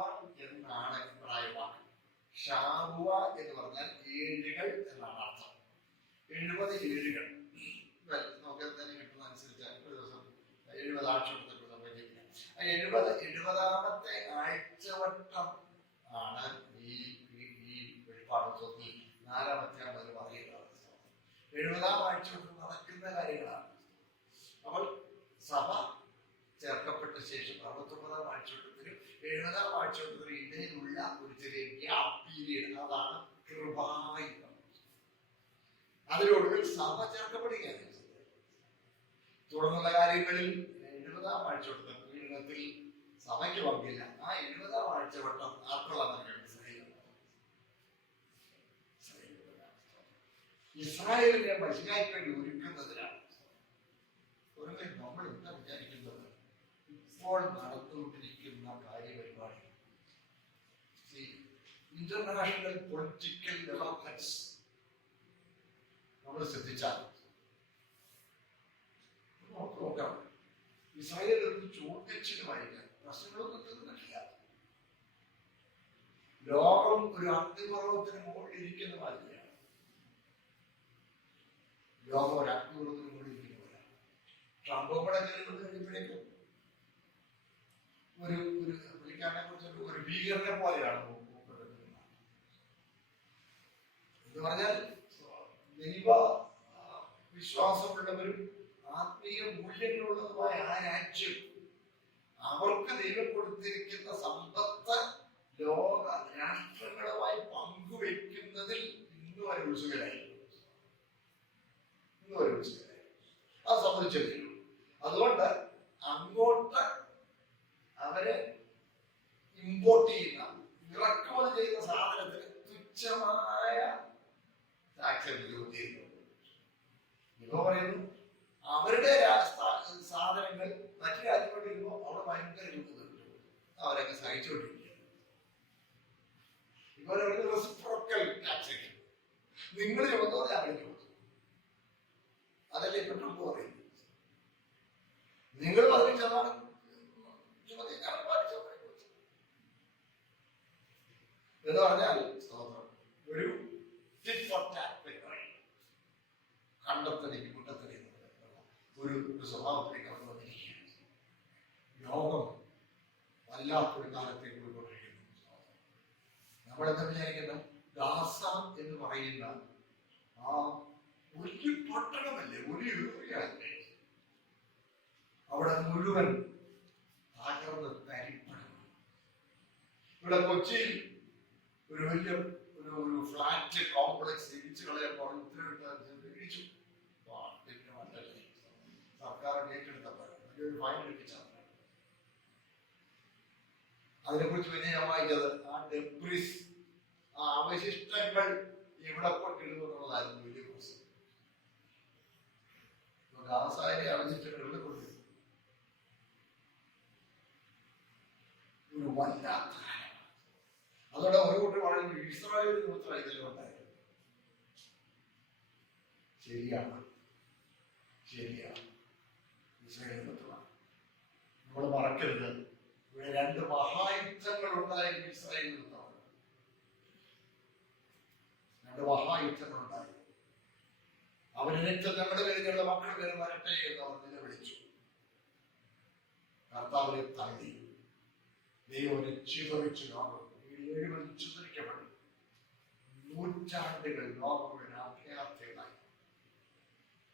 എന്നാണ് പ്രായവാക്ക്. ഷാബുവ എന്ന് പറഞ്ഞാൽ ഏഴുകൾ എന്നാണ് അർത്ഥം. 70 ഏഴുകൾ. നമുക്ക് തന്നെ കിട്ടുന്ന അനുസരിച്ച് ഒരു ദിവസം 70 ആഴ്ചവട്ടത്തെ സംഭവിച്ചിരിക്കുന്നത്. 70ാമത്തെ ആഴ്ചവട്ടം ആണ് ഈ വെളിപ്പാട് 4-ാമത്തെ മുതൽ പറയുന്നത്. 70ാം ആഴ്ചവട്ടം നടക്കുന്ന കാര്യങ്ങളാണ്. അപ്പോൾ സഭ ചേർക്കപ്പെട്ട ശേഷം 69ാം ആഴ്ചവട്ടത്തിലും 70ാം ആഴ്ചവട്ടത്തിലും ഇടയിലുള്ള ഒരു ചെറിയ ഗ്യാപ് പീരീഡ്, അതാണ് കൃപായുഗം. അതിലൊടുവിൽ സഭ ചേർക്കപ്പെടുകയാണ്. തുടർന്നുള്ള കാര്യങ്ങളിൽ 70ാം ആഴ്ചവട്ടം പീഡനത്തിൽ സഭയ്ക്ക് പങ്കില്ല. ആ 70ാം ആഴ്ചവട്ടം ആർക്കുള്ളതാണ്? ഇസ്രായേലിനെ മനുഷ്യനായി വേണ്ടി ഒരുക്കുന്നതിനാണ്. നമ്മൾ എന്താ വിചാരിക്കുന്നത്? ഇപ്പോൾ നടന്നുകൊണ്ടിരിക്കുന്ന കാര്യപരിപാടി, ഇന്റർനാഷണൽ പൊളിറ്റിക്കൽ ഡെവലപ്മെന്റ്സ് നമ്മൾ ശ്രദ്ധിച്ചാൽ നമുക്ക് നോക്കാം. ഇസ്രായേൽ ഒരു ചോദ്യച്ചിനുമായിരിക്കാം, പ്രശ്നങ്ങളൊന്നും തീർന്നിട്ടില്ല. ലോകം ഒരു അഗ്നിപർവ്വതത്തിന് മുകളിൽ ഇരിക്കുന്ന മാതിരിയാണ്. ലോകം ഒരു അഗ്നിപർവ്വതത്തിന് മുകളിൽ ഇരിക്കുന്ന പോലെ. ട്രംപ് കൂടെ കഴിയുമ്പോഴേക്കും ഒരു പുള്ളിക്കാരനെ കുറിച്ച് ഒരു ഭീകരനെ പോലെയാണ് എന്ന് പറഞ്ഞാൽ, ദൈവ വിശ്വാസമുള്ളവരും ആത്മീയ മൂല്യങ്ങളുള്ളതുമായ ആ രാജ്യം അവർക്ക് ദൈവം കൊടുത്തിരിക്കുന്ന സമ്പത്ത് ലോക രാഷ്ട്രങ്ങളുമായി പങ്കുവെക്കുന്നതിൽ ഇന്നും ഒരു ഉത്സുകരായി. അത് സംബന്ധിച്ചില്ല. അതുകൊണ്ട് അങ്ങോട്ട് അവര് ഇമ്പോർട്ട് ചെയ്യുന്ന, ഇറക്കുമതി ചെയ്യുന്ന സാധനത്തിന് തുച്ഛമായ ടാക്സ് ചെയ്യുന്നു. ഇപ്പൊ പറയുന്നു അവരുടെ സാധനങ്ങൾ മറ്റു രാജ്യങ്ങളിൽ വരുമ്പോൾ അവിടെ ഭയങ്കര രൂപ അവരൊക്കെ സഹിച്ചുകൊണ്ടിരിക്കുക. ഇപ്പൊ റെസിപ്രോക്കൽ ടാക്സേഷൻ. നിങ്ങൾ ചുമന്നോ ഞാൻ ചുമന്നു. അതല്ലേ ഇപ്പൊ ട്രംപ് പറയുന്നത്. നിങ്ങൾ 15% ചുമത്തി എന്ന് പറഞ്ഞാൽ ഒരു കണ്ടെത്തലേക്ക് കുറ്റത്തലേക്ക് ഒരു സ്വഭാവത്തിലേക്ക് കടന്നു വന്നിരിക്കുകയാണ്. ലോകം വല്ലാത്തൊരു കാലത്തേക്ക് പോയിക്കൊണ്ടിരിക്കുന്നു. നമ്മളെന്താ വിചാരിക്കുന്ന ഗാസ എന്ന് പറയുന്ന ആ ഒരു പട്ടണമല്ലേ, ഒരു ഏരിയയല്ലേ, അവിടെ മുഴുവൻ തകർന്ന് തരിപ്പണം. ഇവിടെ കൊച്ചിയിൽ ഒരു വലിയ ഒരു ഫ്ലാറ്റ് കോംപ്ലക്സ് ഇടിച്ചു കളയാൻ പറഞ്ഞു ഇടിച്ചു. സർക്കാർ ഏറ്റെടുത്തപ്പോൾ വലിയൊരു ഫൈൻ ലഭിച്ചാൽ അതിനെക്കുറിച്ച് പിന്നെ ഞാൻ വായിച്ചത് ആ ഡെബ്രിസ്, ആ അവശിഷ്ടങ്ങൾ ഇവിടെ കൊണ്ടിരുന്നു എന്നുള്ളതായിരുന്നു വലിയ പ്രശ്നം. ഗാസയിലെ അവശിഷ്ടങ്ങൾ ഇവിടെ കൊണ്ടിരുന്നു. ഒരു വല്ലാത്ത കാര്യം. അതോടെ ഒരു കൂട്ടർ വളരെ ഇസ്രായേൽ മാത്രം ഇതെല്ലാം ഉണ്ടായിരുന്നു. ശരിയാണ്, ശരിയാണ്. ഇസ്രായേൽ മാത്രമാണ്. നമ്മൾ മറക്കരുത്, ഇവിടെ 2 മഹായുദ്ധങ്ങൾ ഉണ്ടായിരുന്നു. ഇസ്രായേൽ നിന്നാണ് 2 മഹായുദ്ധങ്ങൾ ഉണ്ടായി. അവര് രക്തങ്ങളുടെ കഴിഞ്ഞുള്ള മക്കൾ പേര് വരട്ടെ എന്ന് അവർ നിലവിളിച്ചു. കർത്താവിനെ തള്ളി. ദൈവനെ ചിതറിച്ചു. ലോകം 70 ചിതറിക്കപ്പെട്ടു. നൂറ്റാണ്ടുകൾ ലോകം മുഴുവൻ അഭയാർത്ഥികളായി.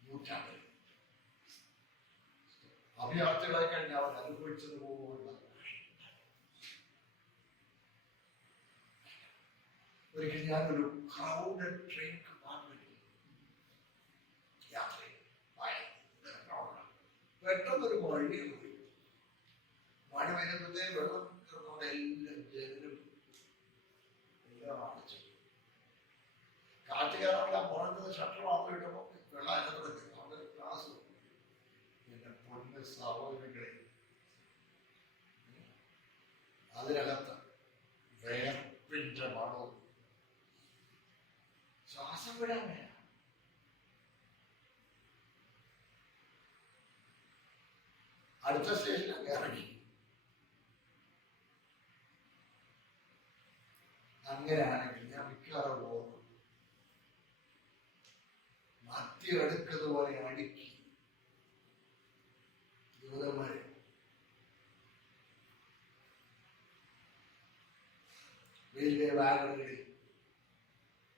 നൂറ്റാണ്ടുകൾ അഭയാർത്ഥികളായി കഴിഞ്ഞാൽ അവർ അനുഭവിച്ചത് പോകുന്ന ഒരിക്കൽ ഞാനൊരു ക്രൗഡഡ് ട്രെയിൻ യാത്ര പെട്ടെന്നൊരു വഴി പോയി. മഴ വരുമ്പോഴത്തേക്ക് വെള്ളം എല്ലാം ജനലും എല്ലാം അടച്ചു. അടുത്ത സ്റ്റേഷനിൽ ഇറങ്ങി. അങ്ങനെയാണെങ്കിൽ ഞാൻ മിക്കവാറും പോകുന്നു മദ്യം എടുക്കുന്നതുപോലെ അടുക്കി ദൂതന്മാരെ വലിയ വാഗണുകളിൽ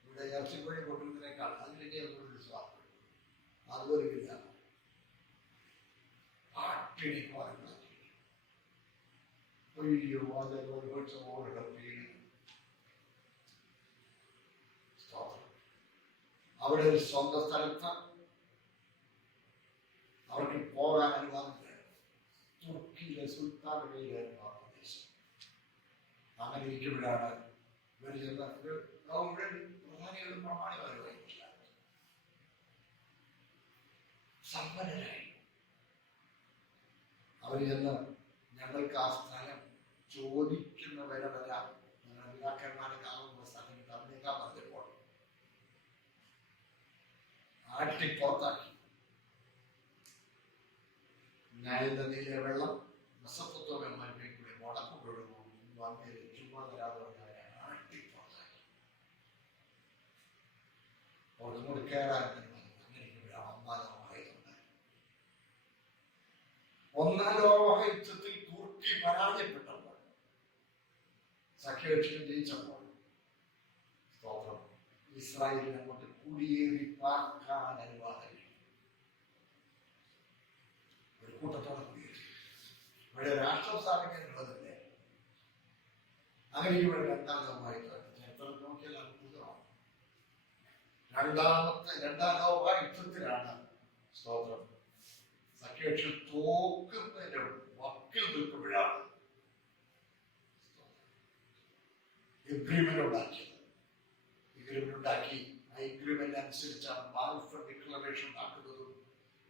ഇവിടെ ഇറച്ചിക്കോഴി കൊണ്ടുവരുന്നതിനേക്കാൾ അതിലേക്ക് ഒരു സ്വാദം അതുപോലെ ഇല്ല. പാട്ടിണി പാടുക അയ്യോ അതോടെ അവിടെ ഒരു സ്വന്തം സ്ഥലത്ത് അവർക്ക് പോകാൻ അനുവാദമില്ല. തുർക്കിയിലെ സുൽത്താനുകളിലായിരുന്നു ആ പ്രദേശം. അങ്ങനെ ഇരിക്കുമ്പോഴാണ് ഇവർ ചെന്ന പ്രധാനികളും പ്രമാണികളുമായിട്ടില്ല സമ്പന്നരായി. അവർ ചെന്ന് ഞങ്ങൾക്ക് ആ സ്ഥലം ചോദിക്കുന്ന വില വരാം, ഞങ്ങളുടെ പിതാക്കന്മാരെ കാണുന്ന സ്ഥലം തന്നേക്കാൻ പറഞ്ഞപ്പോൾ ആട്ടി പുറത്താക്കി. നൈൽനദിയിലെ വെള്ളം മെസപ്പൊത്താമിയന്മാരുടെ കൂടി മുടക്കുകൊടുക്കും വന്ന് ചുമ്മാ തരാതെ ആട്ടി പുറത്താക്കി. അവർക്കും കൂടി കയറാൻ അങ്ങനെ ഒന്നാം ലോകയുദ്ധത്തിൽ തുർക്കി പരാജയപ്പെട്ടപ്പോൾ സഖ്യകക്ഷികൾ ജയിച്ചപ്പോൾ സ്തോത്രം ഇസ്രായേലിനെ അങ്ങോട്ട് കുടിയേറി പാർക്കാൻ അനുവാദം ഒരു കൂട്ടത്തോടെ കുടിയേറി. ഇവിടെ രാഷ്ട്രം സ്ഥാപിക്കാനുള്ളതല്ലേ. അങ്ങനെ ഇവിടെ രണ്ടാം ലോകമായിട്ട് ചരിത്രം നോക്കിയാൽ അത്ഭുതമാണ്. രണ്ടാം ലോക യുദ്ധത്തിലാണ് സ്തോത്രം സഖ്യകക്ഷി തോക്കുന്നതിന്റെ വക്കിൽ നിൽക്കുമ്പോഴാണ് എഗ്രിമെന്റ് ഉണ്ടാക്കിയത്. എഗ്രിമെന്റ് ഉണ്ടാക്കി ആ എഗ്രിമെന്റ് അനുസരിച്ചാണ് ബാൽഫർ ഡിക്ലറേഷൻ ഉണ്ടാക്കുന്നതും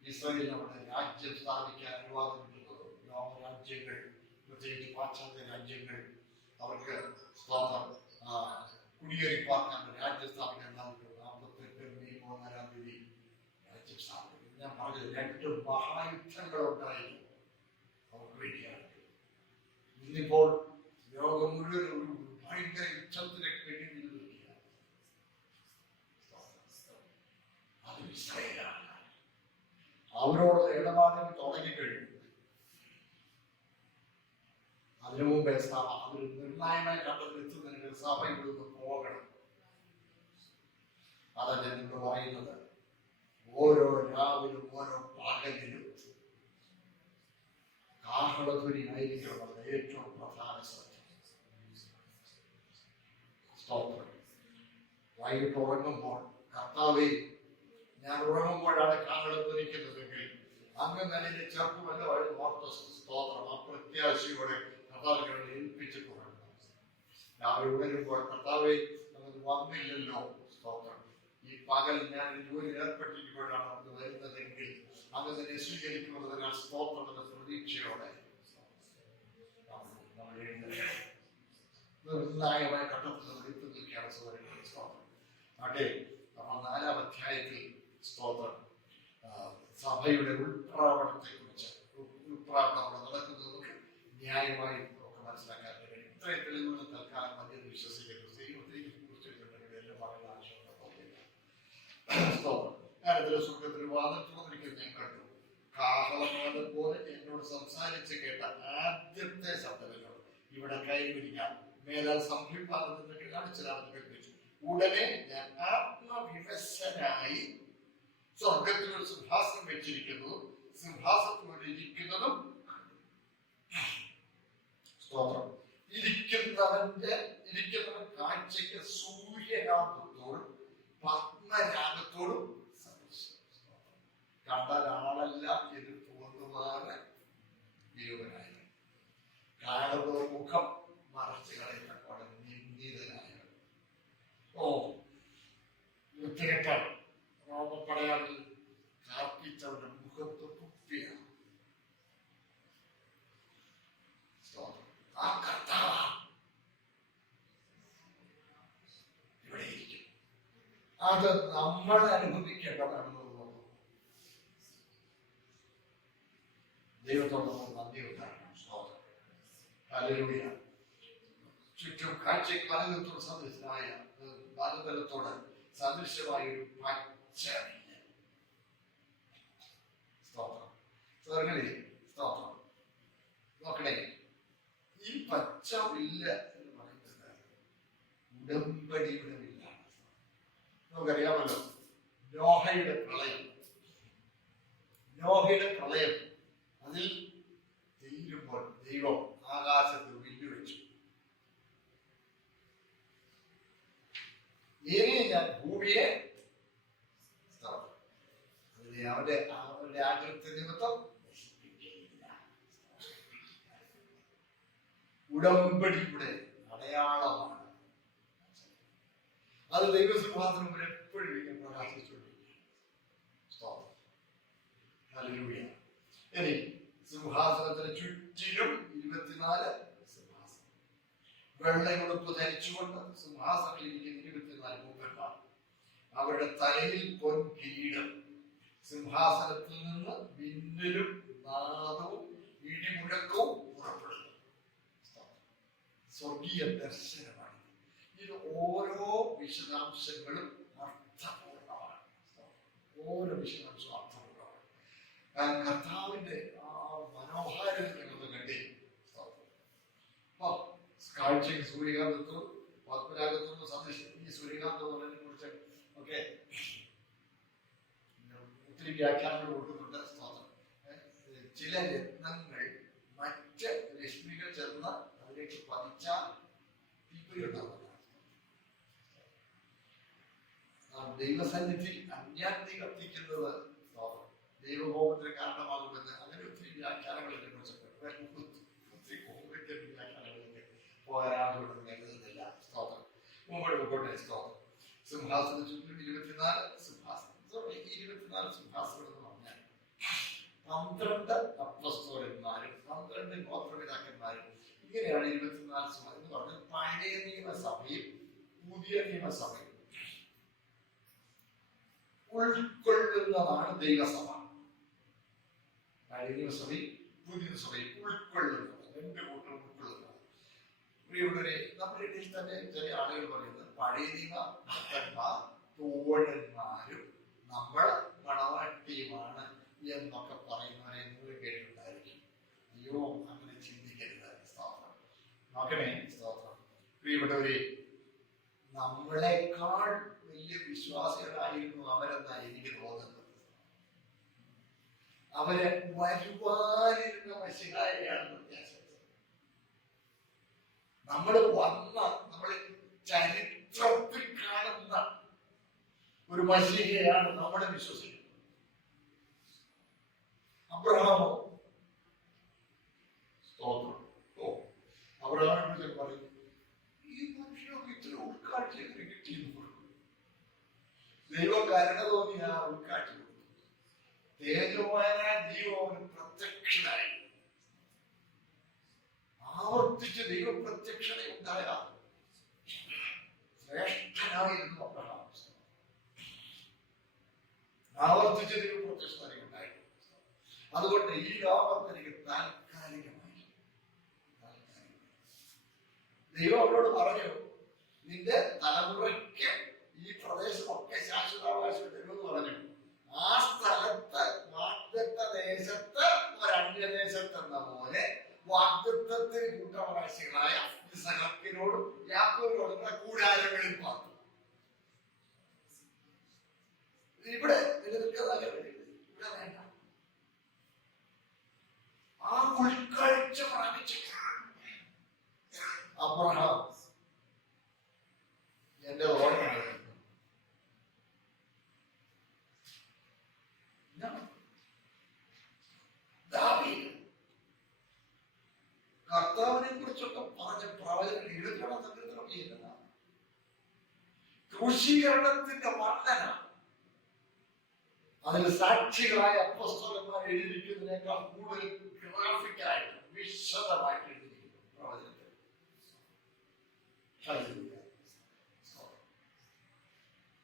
ഇസ്രായേലിന് അവിടെ രാജ്യം സ്ഥാപിക്കാൻ അനുവാദം കിട്ടുന്നതും. ലോകരാജ്യങ്ങൾ പ്രത്യേകിച്ച് പാശ്ചാത്യ രാജ്യങ്ങൾ അവർക്ക് സ്തോത്രം കുടിയേറി പാർക്കാൻ രാജ്യം സ്ഥാപിക്കാൻ 48 മെയ് 3-ാം തീയതി രാജ്യം സ്ഥാപിക്കും. ഞാൻ പറഞ്ഞത് 2 മഹായുദ്ധങ്ങളുണ്ടായിരുന്നു അവർക്ക് വേണ്ടിയാണ്. ഇന്നിപ്പോൾ ലോകം മുഴുവൻ ഒരു ഭയങ്കര യുദ്ധത്തിലേക്ക് വേണ്ടി നിലനിൽക്കുകയാണ്. അത് ഇസ്രായേലാണ്. അവരോട് ഇടപാടുകൾ തുടങ്ങിക്കഴിഞ്ഞു. അതിനു മുമ്പേ സഭ അതൊരു നിർണായകമായ ഘട്ടത്തിൽ എത്തുന്നതിന് സഭ ഇവിടുന്ന് പോകണം. അതാണ് ഞാൻ നിങ്ങൾ പറയുന്നത്. ഓരോ രാവിലും ഓരോ പകലിലും കാഹളധ്വനി ആയിരിക്കണം ഏറ്റവും പ്രധാന ശ്രദ്ധ. സ്തോത്രം. വൈകിട്ട് ഉറങ്ങുമ്പോൾ കർത്താവേ ഞാൻ ഉറങ്ങുമ്പോഴാണ് കാഹളധ്വനിക്കുന്നതെങ്കിൽ അങ്ങ് നിലയിലെ ചെറുപ്പമല്ലോ ഓർത്ത സ്തോത്രം അപ്രത്യാശയോടെ കർത്താവിനെ ഏൽപ്പിച്ചിട്ട് ഉറങ്ങും. രാവിലെ ഉണരുമ്പോൾ കർത്താവേ നമുക്ക് വന്നില്ലല്ലോ സ്തോത്രം. ഈ പകൽ ഞാൻ ജോലിയിൽ ഏർപ്പെട്ടിരിക്കുമ്പോഴാണ് നമുക്ക് വരുന്നതെങ്കിൽ അങ്ങ് തന്നെ സ്വീകരിക്കുന്നതിനാൽ സ്തോത്രം എന്ന പ്രതീക്ഷയോടെ നിർണായകമായ ഘട്ടത്തിൽ നമ്മൾ എത്തി നിൽക്കുകയാണ് സഹോദരങ്ങളെ. സ്തോത്രം. ആട്ടെ നമ്മൾ 4-ാം അധ്യായത്തിൽ സ്തോത്രം സഭയുടെ ഉൾപ്രാവണത്തെ കുറിച്ച് ഉൾപ്രാവണം അവിടെ നടക്കുന്നത് നമുക്ക് ന്യായമായി നമുക്ക് മനസ്സിലാക്കാൻ കഴിയും. ഇത്രയും തെളിവുകൾ തൽക്കാലം മധ്യത്തിൽ വിശ്വസിക്കുന്നു. ദൈവത്തെ കുറിച്ചിട്ടുണ്ടെങ്കിൽ എല്ലാം പറയുന്ന ആവശ്യമുള്ള സ്തോത്രം. ഞാനിതിലെ സ്വർഗത്തിൽ വാദം തുറന്നിരിക്കുന്നത് ഞാൻ കണ്ടു. കാഹളനാഥം പോലെ എന്നോട് സംസാരിച്ച് കേട്ട ആദ്യത്തെ ശബ്ദങ്ങൾ ഇവിടെ കയറി വരിക മേലാൽ സംഭവിപ്പാകുന്നതൊക്കെ കാണിച്ചതാണെന്ന് കൽപ്പിച്ചു. ഉടനെ ഞാൻ ആത്മവിവശനായി സ്വർഗത്തിൽ ഒരു സിംഹാസനം വെച്ചിരിക്കുന്നതും സിംഹാസനത്തോടെ ഇരിക്കുന്നതും സ്തോത്രം. ഇരിക്കുന്നവൻ കാഴ്ചയ്ക്ക് സൂര്യകാന്തത്തോടും പത്മരാഗത്തോടും കണ്ടാൽ ആളല്ല എന്ന് തോന്നുമാറ് ഇരുവനായ കാണുന്ന മുഖം മറച്ചു കളയുന്ന നിന്ദിതനായ വൃത്തികെട്ട റോമപ്പടയാളിൽ കാർപ്പിച്ചവരുടെ മുഖത്ത് കുപ്പിയാണ്. ആ കർത്താവ് ഇവിടെ ഇരിക്കും. അത് നമ്മൾ അനുഭവിക്കേണ്ടതാണെന്ന് തോന്നുന്നു. ദൈവത്തോട് നമ്മൾ നന്ദി ഉണ്ടാകണം. സ്തോത്രം. ഹല്ലേലൂയ. ചുറ്റും കാഴ്ചയ്ക്ക് വലതുതലത്തോട് സദൃശനായ വലതുതലത്തോട് സദൃശമായ ഒരു പച്ചവില്ല. സ്തോത്രം. സ്വർഗ്ഗത്തിലെ സ്തോത്രം. നോക്കണേ, ഈ പച്ച വില്ല് എന്ന് പറയുന്നത് ഉടമ്പടിയുടെ വില്ലാണ്. നമുക്കറിയാമല്ലോ നോഹയുടെ പ്രളയം. അതിൽ തീരുമ്പോൾ ദൈവം ആകാശത്ത് വില്ല് വെച്ചു. ഇനി ഞാൻ ഭൂമിയെ അവരുടെ ആഗ്രഹത്തെ നിമിത്തം നശിപ്പിക്കുകയില്ല. ഉടമ്പടിയുടെ അടയാളമാണ് അത്. ദൈവസിംഹാസനം വരെ എപ്പോഴും ഇങ്ങനെ പ്രകാശിച്ചുകൊണ്ടിരിക്കും. ഇനി സിംഹാസനത്തിന് ചുറ്റിലും 24 സിംഹാസനം. വെള്ളയുടുപ്പ് ധരിച്ചുകൊണ്ട് സിംഹാസനത്തിൽ ഇരിക്കുന്ന 24 മൂപ്പന്മാർ. അവരുടെ തലയിൽ പൊൻകിരീടം. സിംഹാസനത്തിൽ നിന്ന് മിന്നലും നാദവും ഇടിമുഴക്കവും പുറപ്പെടുന്നു. സ്വർഗീയ ദർശനമാണ്. ഇത് ഓരോ വിശദാംശങ്ങളും അർത്ഥപൂർണമാണ്. ഓരോ വിശദാംശവും അർത്ഥപൂർണമാണ്. കർത്താവിന്റെ ആ മനോഹാരിത ഞങ്ങൾ കണ്ടേ. കാഴ്ചയ്ക്ക് സൂര്യകാന്തത്തും പത്മരാഗത്തും സന്ദേശം. ഈ സൂര്യകാന്തം എന്നതിനെ കുറിച്ച് ഒക്കെ ഒത്തിരി വ്യാഖ്യാനങ്ങൾ കൊടുക്കുന്നുണ്ട്. സ്തോത്രം. ചില രത്നങ്ങൾ മറ്റ് രശ്മികൾ ചെന്ന് അതിലേക്ക് പതിച്ചാൽ തീപ്പൊരി ഉണ്ടാകുന്നതാണ്. ദൈവസന്നിധി അന്യാഗ്നി കത്തിക്കുന്നത് ദൈവകോപത്തിന് കാരണമാകുമെന്ന് അങ്ങനെ ഒത്തിരി വ്യാഖ്യാനങ്ങൾ ഇതിനെ കുറിച്ചൊക്കെ ഒത്തിരി കോംപ്ലിക്കേറ്റഡ് വ്യാഖ്യാനങ്ങളിലേക്ക് പോരാടുമെന്ന് കരുതുന്നില്ല. സ്തോത്രം. മുമ്പോട്ട് സ്തോത്രം. സിംഹാസന ചുറ്റും 24 സിംഹാസനം. 24 സിംഹാസനം എന്ന് പറഞ്ഞാൽ 12 അപ്പസ്തോലന്മാരും 12 ഗോത്രപിതാക്കന്മാരും. ഇങ്ങനെയാണ് 24 സിംഹാസനം എന്ന് പറഞ്ഞാൽ പഴയ നിയമസഭയും പുതിയ നിയമസഭയും ഉൾക്കൊള്ളുന്നതാണ് ദൈവസഭ. പഴയ നിയമസഭയും പുതിയ സഭയും ഉൾക്കൊള്ളുന്നത്, രണ്ട് കൂട്ടം ഉൾക്കൊള്ളുന്നത്. പ്രിയപ്പെട്ടവരെ, നമ്മുടെ ഇടയിൽ തന്നെ ചില ആളുകൾ പറയുന്നത് പഴയ നിയമ ഭക്തന്മാർ തോഴന്മാരും നമ്മൾ മണവാട്ടിയുമാണ് എന്നൊക്കെ പറയുന്നവരെ നിങ്ങൾ കേട്ടിട്ടുണ്ടായിരിക്കും. അയ്യോ, അങ്ങനെ ചിന്തിക്കരുത്. സ്തോത്രം. നോക്കണേ. സ്തോത്രം. പ്രിയപ്പെട്ടവരെ, നമ്മളെക്കാൾ വലിയ വിശ്വാസികളായിരുന്നു അവരെന്നാണ് എനിക്ക് തോന്നുന്നത്. അവര് വരുവാനിരുന്ന മശിഹായെയാണ് വ്യത്യാസം. നമ്മൾ ചരിത്രത്തിൽ കാണുന്ന ഒരു മശിഹയാണ് നമ്മളെ വിശ്വസിക്കുന്നത്. അബ്രഹാമോ സ്തോത്രം. അബ്രഹാമിനെ കുറിച്ച് പറയും, ഈ മനുഷ്യർക്ക് ഇത്ര ഉൾക്കാഴ്ച കിട്ടിയെന്ന് പറയും. ദൈവം കരുണ തോന്നി ആ ഉൾക്കാഴ്ച കൊടുത്തു. തേജോവാനായ ദൈവം അവന് പ്രത്യക്ഷനായി. ആവർത്തിച്ച് ദൈവ പ്രത്യക്ഷത ഉണ്ടായ ശ്രേഷ്ഠനായിരുന്നു അബ്രഹാം. ആവർത്തിച്ച് ദൈവ പ്രത്യക്ഷത ഉണ്ടായി. അതുകൊണ്ട് ഈ ലോകം എനിക്ക് താൽക്കാലികമായി. ദൈവം അവരോട് പറഞ്ഞു, നിന്റെ തലമുറയ്ക്ക് ഈ പ്രദേശമൊക്കെ ശാശ്വതാവകാശം തരുമെന്ന് പറഞ്ഞു. ആ സ്ഥലത്ത് വാഗ്ദത്ത ദേശത്ത് ഒരു അന്യദേശത്ത് എന്ന പോലെ വാഗ്ദത്തത്തിന് കൂട്ടവകാശികളായ ഇസഹാക്കിനോടും യാക്കോബിനോടും കൂടാരങ്ങളിൽ പാർത്തു. ഇവിടെ നിലനിൽക്കുന്നതല്ല, ഇവിടെ വേണ്ട. ആ ഉൾക്കാഴ്ച പ്രാപിച്ചു അബ്രഹാം എന്റെ ഓർമ്മ കർത്താവിനെ കുറിച്ചൊക്കെ പറഞ്ഞ പ്രവചനം എഴുതണം സംഘടനൊക്കെ ഇല്ല. ക്രൂശീകരണത്തിന്റെ വർണ്ണന അതിൽ സാക്ഷികളായ അപ്പോസ്തലന്മാർ എഴുതിയിരിക്കുന്നതിനേക്കാൾ കൂടുതൽ ഗ്രാഫിക്കായിട്ട് വിശദമായിട്ട് എഴുതിയിരിക്കുന്നു പ്രവചനത്തിൽ.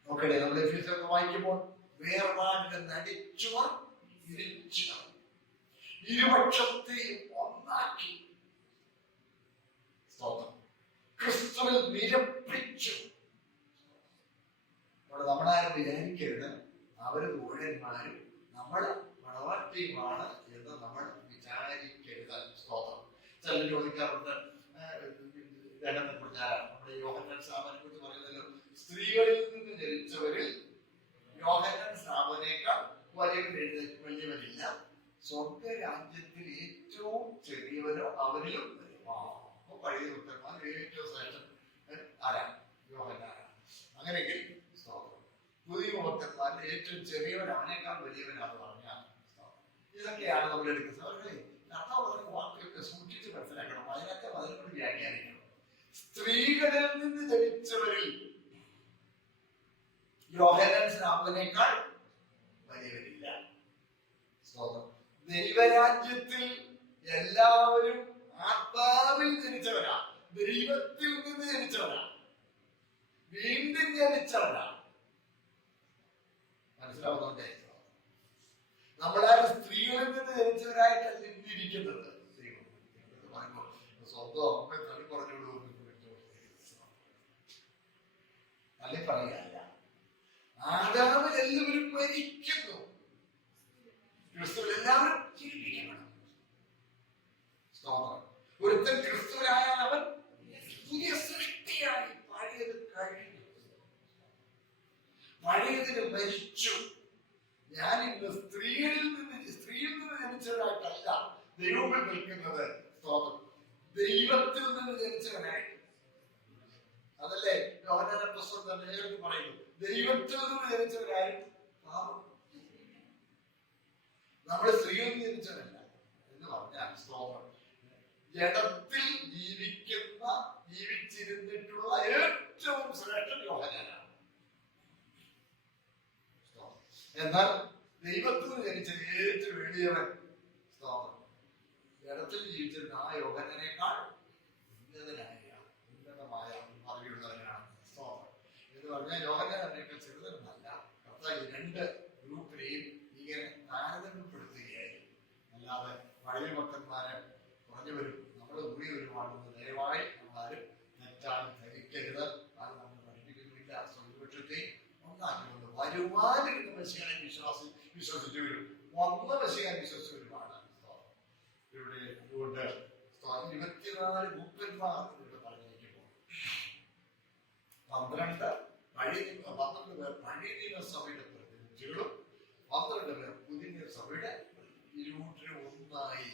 നോക്കട്ടെ, നമ്മൾ എഫീസൊക്കെ വായിക്കുമ്പോൾ വേർപാടിനെ നടിച്ചവർ തിരിച്ചു. ഇരുപക്ഷത്തെയും ഒന്നാക്കി. സ്തോത്രം. ക്രിസ്തുവിൽ നിരപ്പിച്ചു. അവിടെ നമ്മളാരും വിചാരിക്കരുത് അവര് തോഴന്മാരും നമ്മൾ മണവാട്ടിയുമാണ് എന്ന് നമ്മൾ വിചാരിക്കരുത്. സ്തോത്രം. ചിലർ ചോദിക്കാറുണ്ട് രംഗത്തെ കുറിച്ച് ആരാണ്? നമ്മുടെ യോഹന്നാൻ സ്നാപകനെ കുറിച്ച് പറയുന്നല്ലോ, സ്ത്രീകളിൽ നിന്ന് ജനിച്ചവരിൽ യോഹന്നാൻ സ്നാപകനേക്കാൾ വലിയവരില്ല, സ്വർഗരാജ്യത്തിൽ ഏറ്റവും ചെറിയവരോ അവരിലും പഴയ ഭക്തന്മാർ ഏറ്റവും ശ്രേഷ്ഠൻ ആരാണ്? യോഹന്നാനാണ്. അങ്ങനെയെങ്കിൽ സ്തോത്രം, പുതിയ ഭക്തന്മാരിൽ ഏറ്റവും ചെറിയവൻ അവനേക്കാൾ വലിയവനാണ് പറഞ്ഞാൽ ഇതൊക്കെയാണ് നമ്മൾ എടുക്കുന്നത്. അവരുടെ കർത്താവ് പറഞ്ഞ വാക്കുകളൊക്കെ സൂക്ഷിച്ച് മനസ്സിലാക്കണം. അതിനൊക്കെ അതിനോട് വ്യാഖ്യാനിക്കണം. സ്ത്രീകളിൽ നിന്ന് ജനിച്ചവരിൽ യോഹന്നാൻ സ്നാപകനേക്കാൾ വലിയവരില്ല. സ്തോത്രം. ദൈവരാജ്യത്തിൽ എല്ലാവരും ആത്മാവിൽ ജനിച്ചവരാ, ദൈവത്തിൽ നിന്ന് ജനിച്ചവരാ, വീണ്ടും ജനിച്ചവരാ. മനസ്സിലാവുന്നുണ്ടേ? നമ്മളാരും സ്ത്രീകളിൽ നിന്ന് ജനിച്ചവരായിട്ടല്ല ഇന്നിരിക്കുന്നത്. സ്വന്തം അമ്മ തള്ളി പറഞ്ഞോളൂ തള്ളി പറയല്ല. ആദാമിൽ എല്ലാവരും മരിക്കുന്നു, ക്രിസ്തുവിൽ എല്ലാവരും ജീവിക്കണം. സ്തോത്രം. ഒരുത്തൻ ക്രിസ്തുവിലായാൽ അവൻ പുതിയ സൃഷ്ടിയായി. പഴയത് കഴിഞ്ഞു, പഴയതിന് മരിച്ചു. ഞാൻ ഇന്ന് സ്ത്രീയിൽ നിന്ന് ജനിച്ചവരായിട്ടല്ല ദൈവത്തിൽ നിൽക്കുന്നത്. സ്തോത്രം. ദൈവത്തിൽ നിന്ന് ജനിച്ചവനായി. അതല്ലേ യോഹന്നാൻ പുസ്തകം തന്നെ നേരിട്ട് പറയുന്നു, ദൈവത്തിൽ നിന്ന് ജനിച്ചവരായി. നമ്മൾ സ്ത്രീയിൽ നിന്ന് ജനിച്ചവരല്ല എന്ന് പറഞ്ഞാൽ സ്തോത്രം, ജഡത്തിൽ ജീവിച്ചിരുന്നിട്ടുള്ള ഏറ്റവും ശ്രേഷ്ഠൻ യോഹന്നാനാണ്. എന്നാൽ ദൈവത്തിൽ നിന്ന് ജനിച്ച ഏറ്റവും എളിയവൻ സ്തോത്രം, ജഡത്തിൽ ജീവിച്ചിരുന്ന ആ യോഹന്നാനേക്കാൾ ഉന്നതമായ അറിവുള്ളവനാണ്. സ്തോത്രം. എന്ന് പറഞ്ഞാൽ യോഹന്നാൻ അതിനേക്കാൾ ചെറുതനല്ല. കർത്താവ് രണ്ട് ഗ്രൂപ്പിനെയും ഇങ്ങനെ താരതമ്യപ്പെടുത്തുകയായി. അല്ലാതെ പഴയ ഭക്തന്മാരെ കുറഞ്ഞവരും നമ്മൾ കൂടിയവരുമാണെന്ന് ദയവായി നമ്മളാരും തെറ്റാൻ ധരിക്കരുത്. അത് നമ്മൾ പഠിപ്പിക്കുന്നില്ല. സ്വയംപക്ഷത്തെയും ഒന്നാക്കിക്കൊണ്ട് വരുവാനിരുന്ന മെസ്സിയാനെ വിശ്വസിച്ചവരും വന്ന മെസ്സിയാൻ വിശ്വസിച്ചവരുമാണ്. ഇവിടെ അതുകൊണ്ട് 24 മൂപ്പന്മാർ ഇവിടെ പറഞ്ഞിരിക്കുമ്പോൾ 12 പേർ പഴയ നിയമസഭയുടെ പ്രതിനിധികളും 12 പേർ പുതിയ നിയമസഭയുടെ ഇരുകൂട്ടരും ഒന്നായി.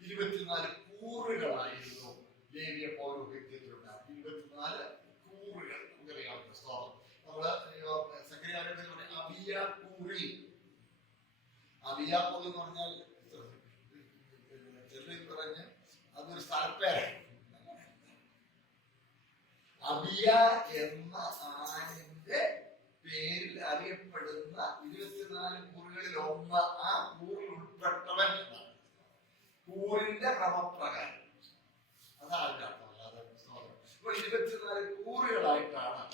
24 കൂറുകളായിരുന്നു ലേവ്യ പൗരോഹിത്യത്തിലുണ്ടായി. 24 കൂറുകൾ നമുക്കറിയാവുന്ന സ്തോത്രം. നമ്മള് സെക്രട്ടറി അബിയാക്കൂറിൽ, അബിയാക്കൂർ എന്ന് പറഞ്ഞാൽ പറഞ്ഞ് അതൊരു സ്ഥലപ്പേരാണ്. അബിയ എന്ന ആണിന്റെ പേരിൽ അറിയപ്പെടുന്ന 24 കൂറുകളിൽ ഒന്ന് ആ കൂറിൽ ഉൾപ്പെട്ടവൻ എന്നാണ്. കൂറിന്റെ ക്രമപ്രകാരം അതാണ് അർത്ഥം. അല്ലാതെ 24 കൂറുകളായിട്ടാണ്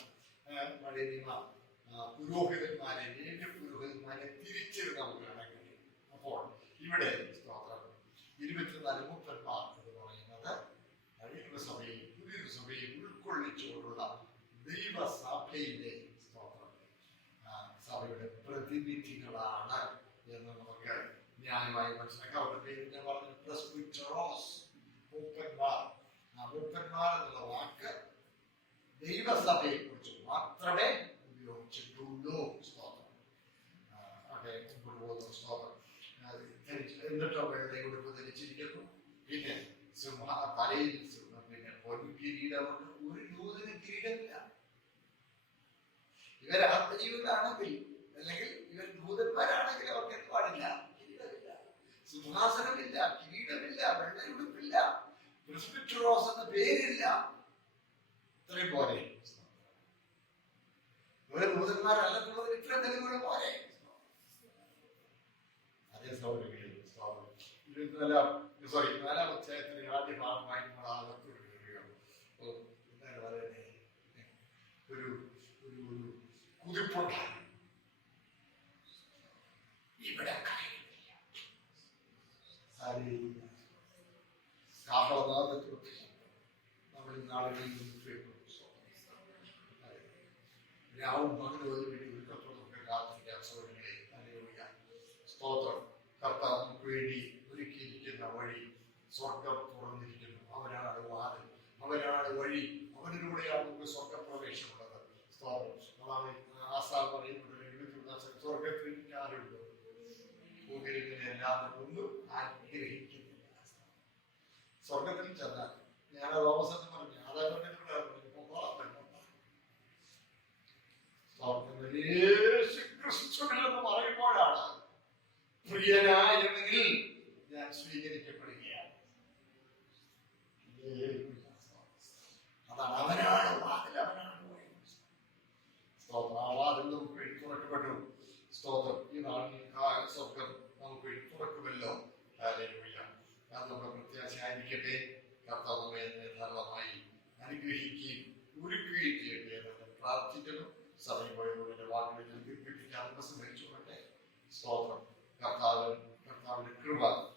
പഴയ നിയമ പുരോഹിതന്മാരെ, ലേവ്യ പുരോഹിതന്മാരെ തിരിച്ചിരുന്ന നമുക്ക്. അപ്പോൾ ഇവിടെ 24 മൂപ്പന്മാർ എന്ന് പറയുന്നത് പഴയ സഭയിൽ പുതിയ സഭയിൽ ഉൾക്കൊള്ളിച്ചുകൊണ്ടുള്ള ദൈവസഭയിലെ സഭയുടെ പ്രതിനിധികളാണ് എന്ന് നമുക്ക് ന്യായമായി മനസ്സിലാക്കാം. അവരുടെ പേര് ഞാൻ പറഞ്ഞു, പ്രസ്ബിറ്ററോസ്, മൂപ്പന്മാർ. ആ മൂപ്പന്മാർ എന്നുള്ള വാക്ക് ദൈവസഭയെ കുറിച്ച് മാത്രമേ ഉപയോഗിച്ചിട്ടുള്ളൂ. സ്തോത്രം. സ്തോത്രം. എന്നിട്ടോ വെള്ളയെ ഉടുപ്പ് ധരിച്ചിരിക്കുന്നു. പിന്നെ തലയിൽ പിന്നെ പൊൻകിരീടമുണ്ട്. ഒരു യൂതന് കിരീടമില്ല. ഇവർ ആത്മജീവികളാണെങ്കിൽ അല്ലെങ്കിൽ ഇവർ ദൂതന്മാരാണെങ്കിൽ അവർക്ക് എന്ത് പാടില്ല? കിരീടമില്ല, സിംഹാസനമില്ല, കിരീടമില്ല, വെള്ളയുടുപ്പില്ല, പ്രിസ്ബിറ്ററോസ് എന്ന പേരില്ല. ഇത്രയും പോലെ ഇവര് ദൂതന്മാരല്ലെന്നുള്ളതിന് ഇത്രയും തെളിവുകൾ പോലെ. അതേ സൗകര്യങ്ങളിൽ 4 അധ്യായത്തിന്റെ ആദ്യ ഭാഗമായി നമ്മൾ ഒരു കുതിപ്പുണ്ടായി. ഇവിടെ ഞാനൊന്നും ആഗ്രഹിക്കുന്നില്ല. സ്വർഗത്തിൽ ചെന്നാൽ ഞാൻ റോമസെന്ന് പറഞ്ഞു ക്രിസ്തുവിൽ എന്ന് പറയുമ്പോഴാണ് പ്രിയനായെങ്കിൽ ഞാൻ സ്വീകരിക്കപ്പെടുകയാണ്. അതാണ് അവനാണ് വാതിൽ, അവനാണ് വഴി. സ്തോത്രം. ആ വാതിൽ നമുക്ക് വേണ്ടി തുറക്കപ്പെട്ടു. സ്തോത്രം. ഈ നാളിൽ സ്വർഗം നമുക്ക് വേണ്ടി തുറക്കുമല്ലോ. ഹല്ലേലൂയ. അത് നമ്മുടെ പ്രത്യാശയായിരിക്കട്ടെ. കർത്താവ് നമ്മെ ധാരാളമായി അനുഗ്രഹിക്കുകയും ഒരുക്കുകയും ചെയ്യട്ടെ എന്ന് ഞാൻ പ്രാർത്ഥിക്കുന്നു. സമയം പോയതിന്റെ വാക്കുകളിൽ ദീർഘിപ്പിക്കാൻ ശ്രമിച്ചുകൊള്ളട്ടെ. സ്തോത്രം. കർത്താവിന്റെ കൃപ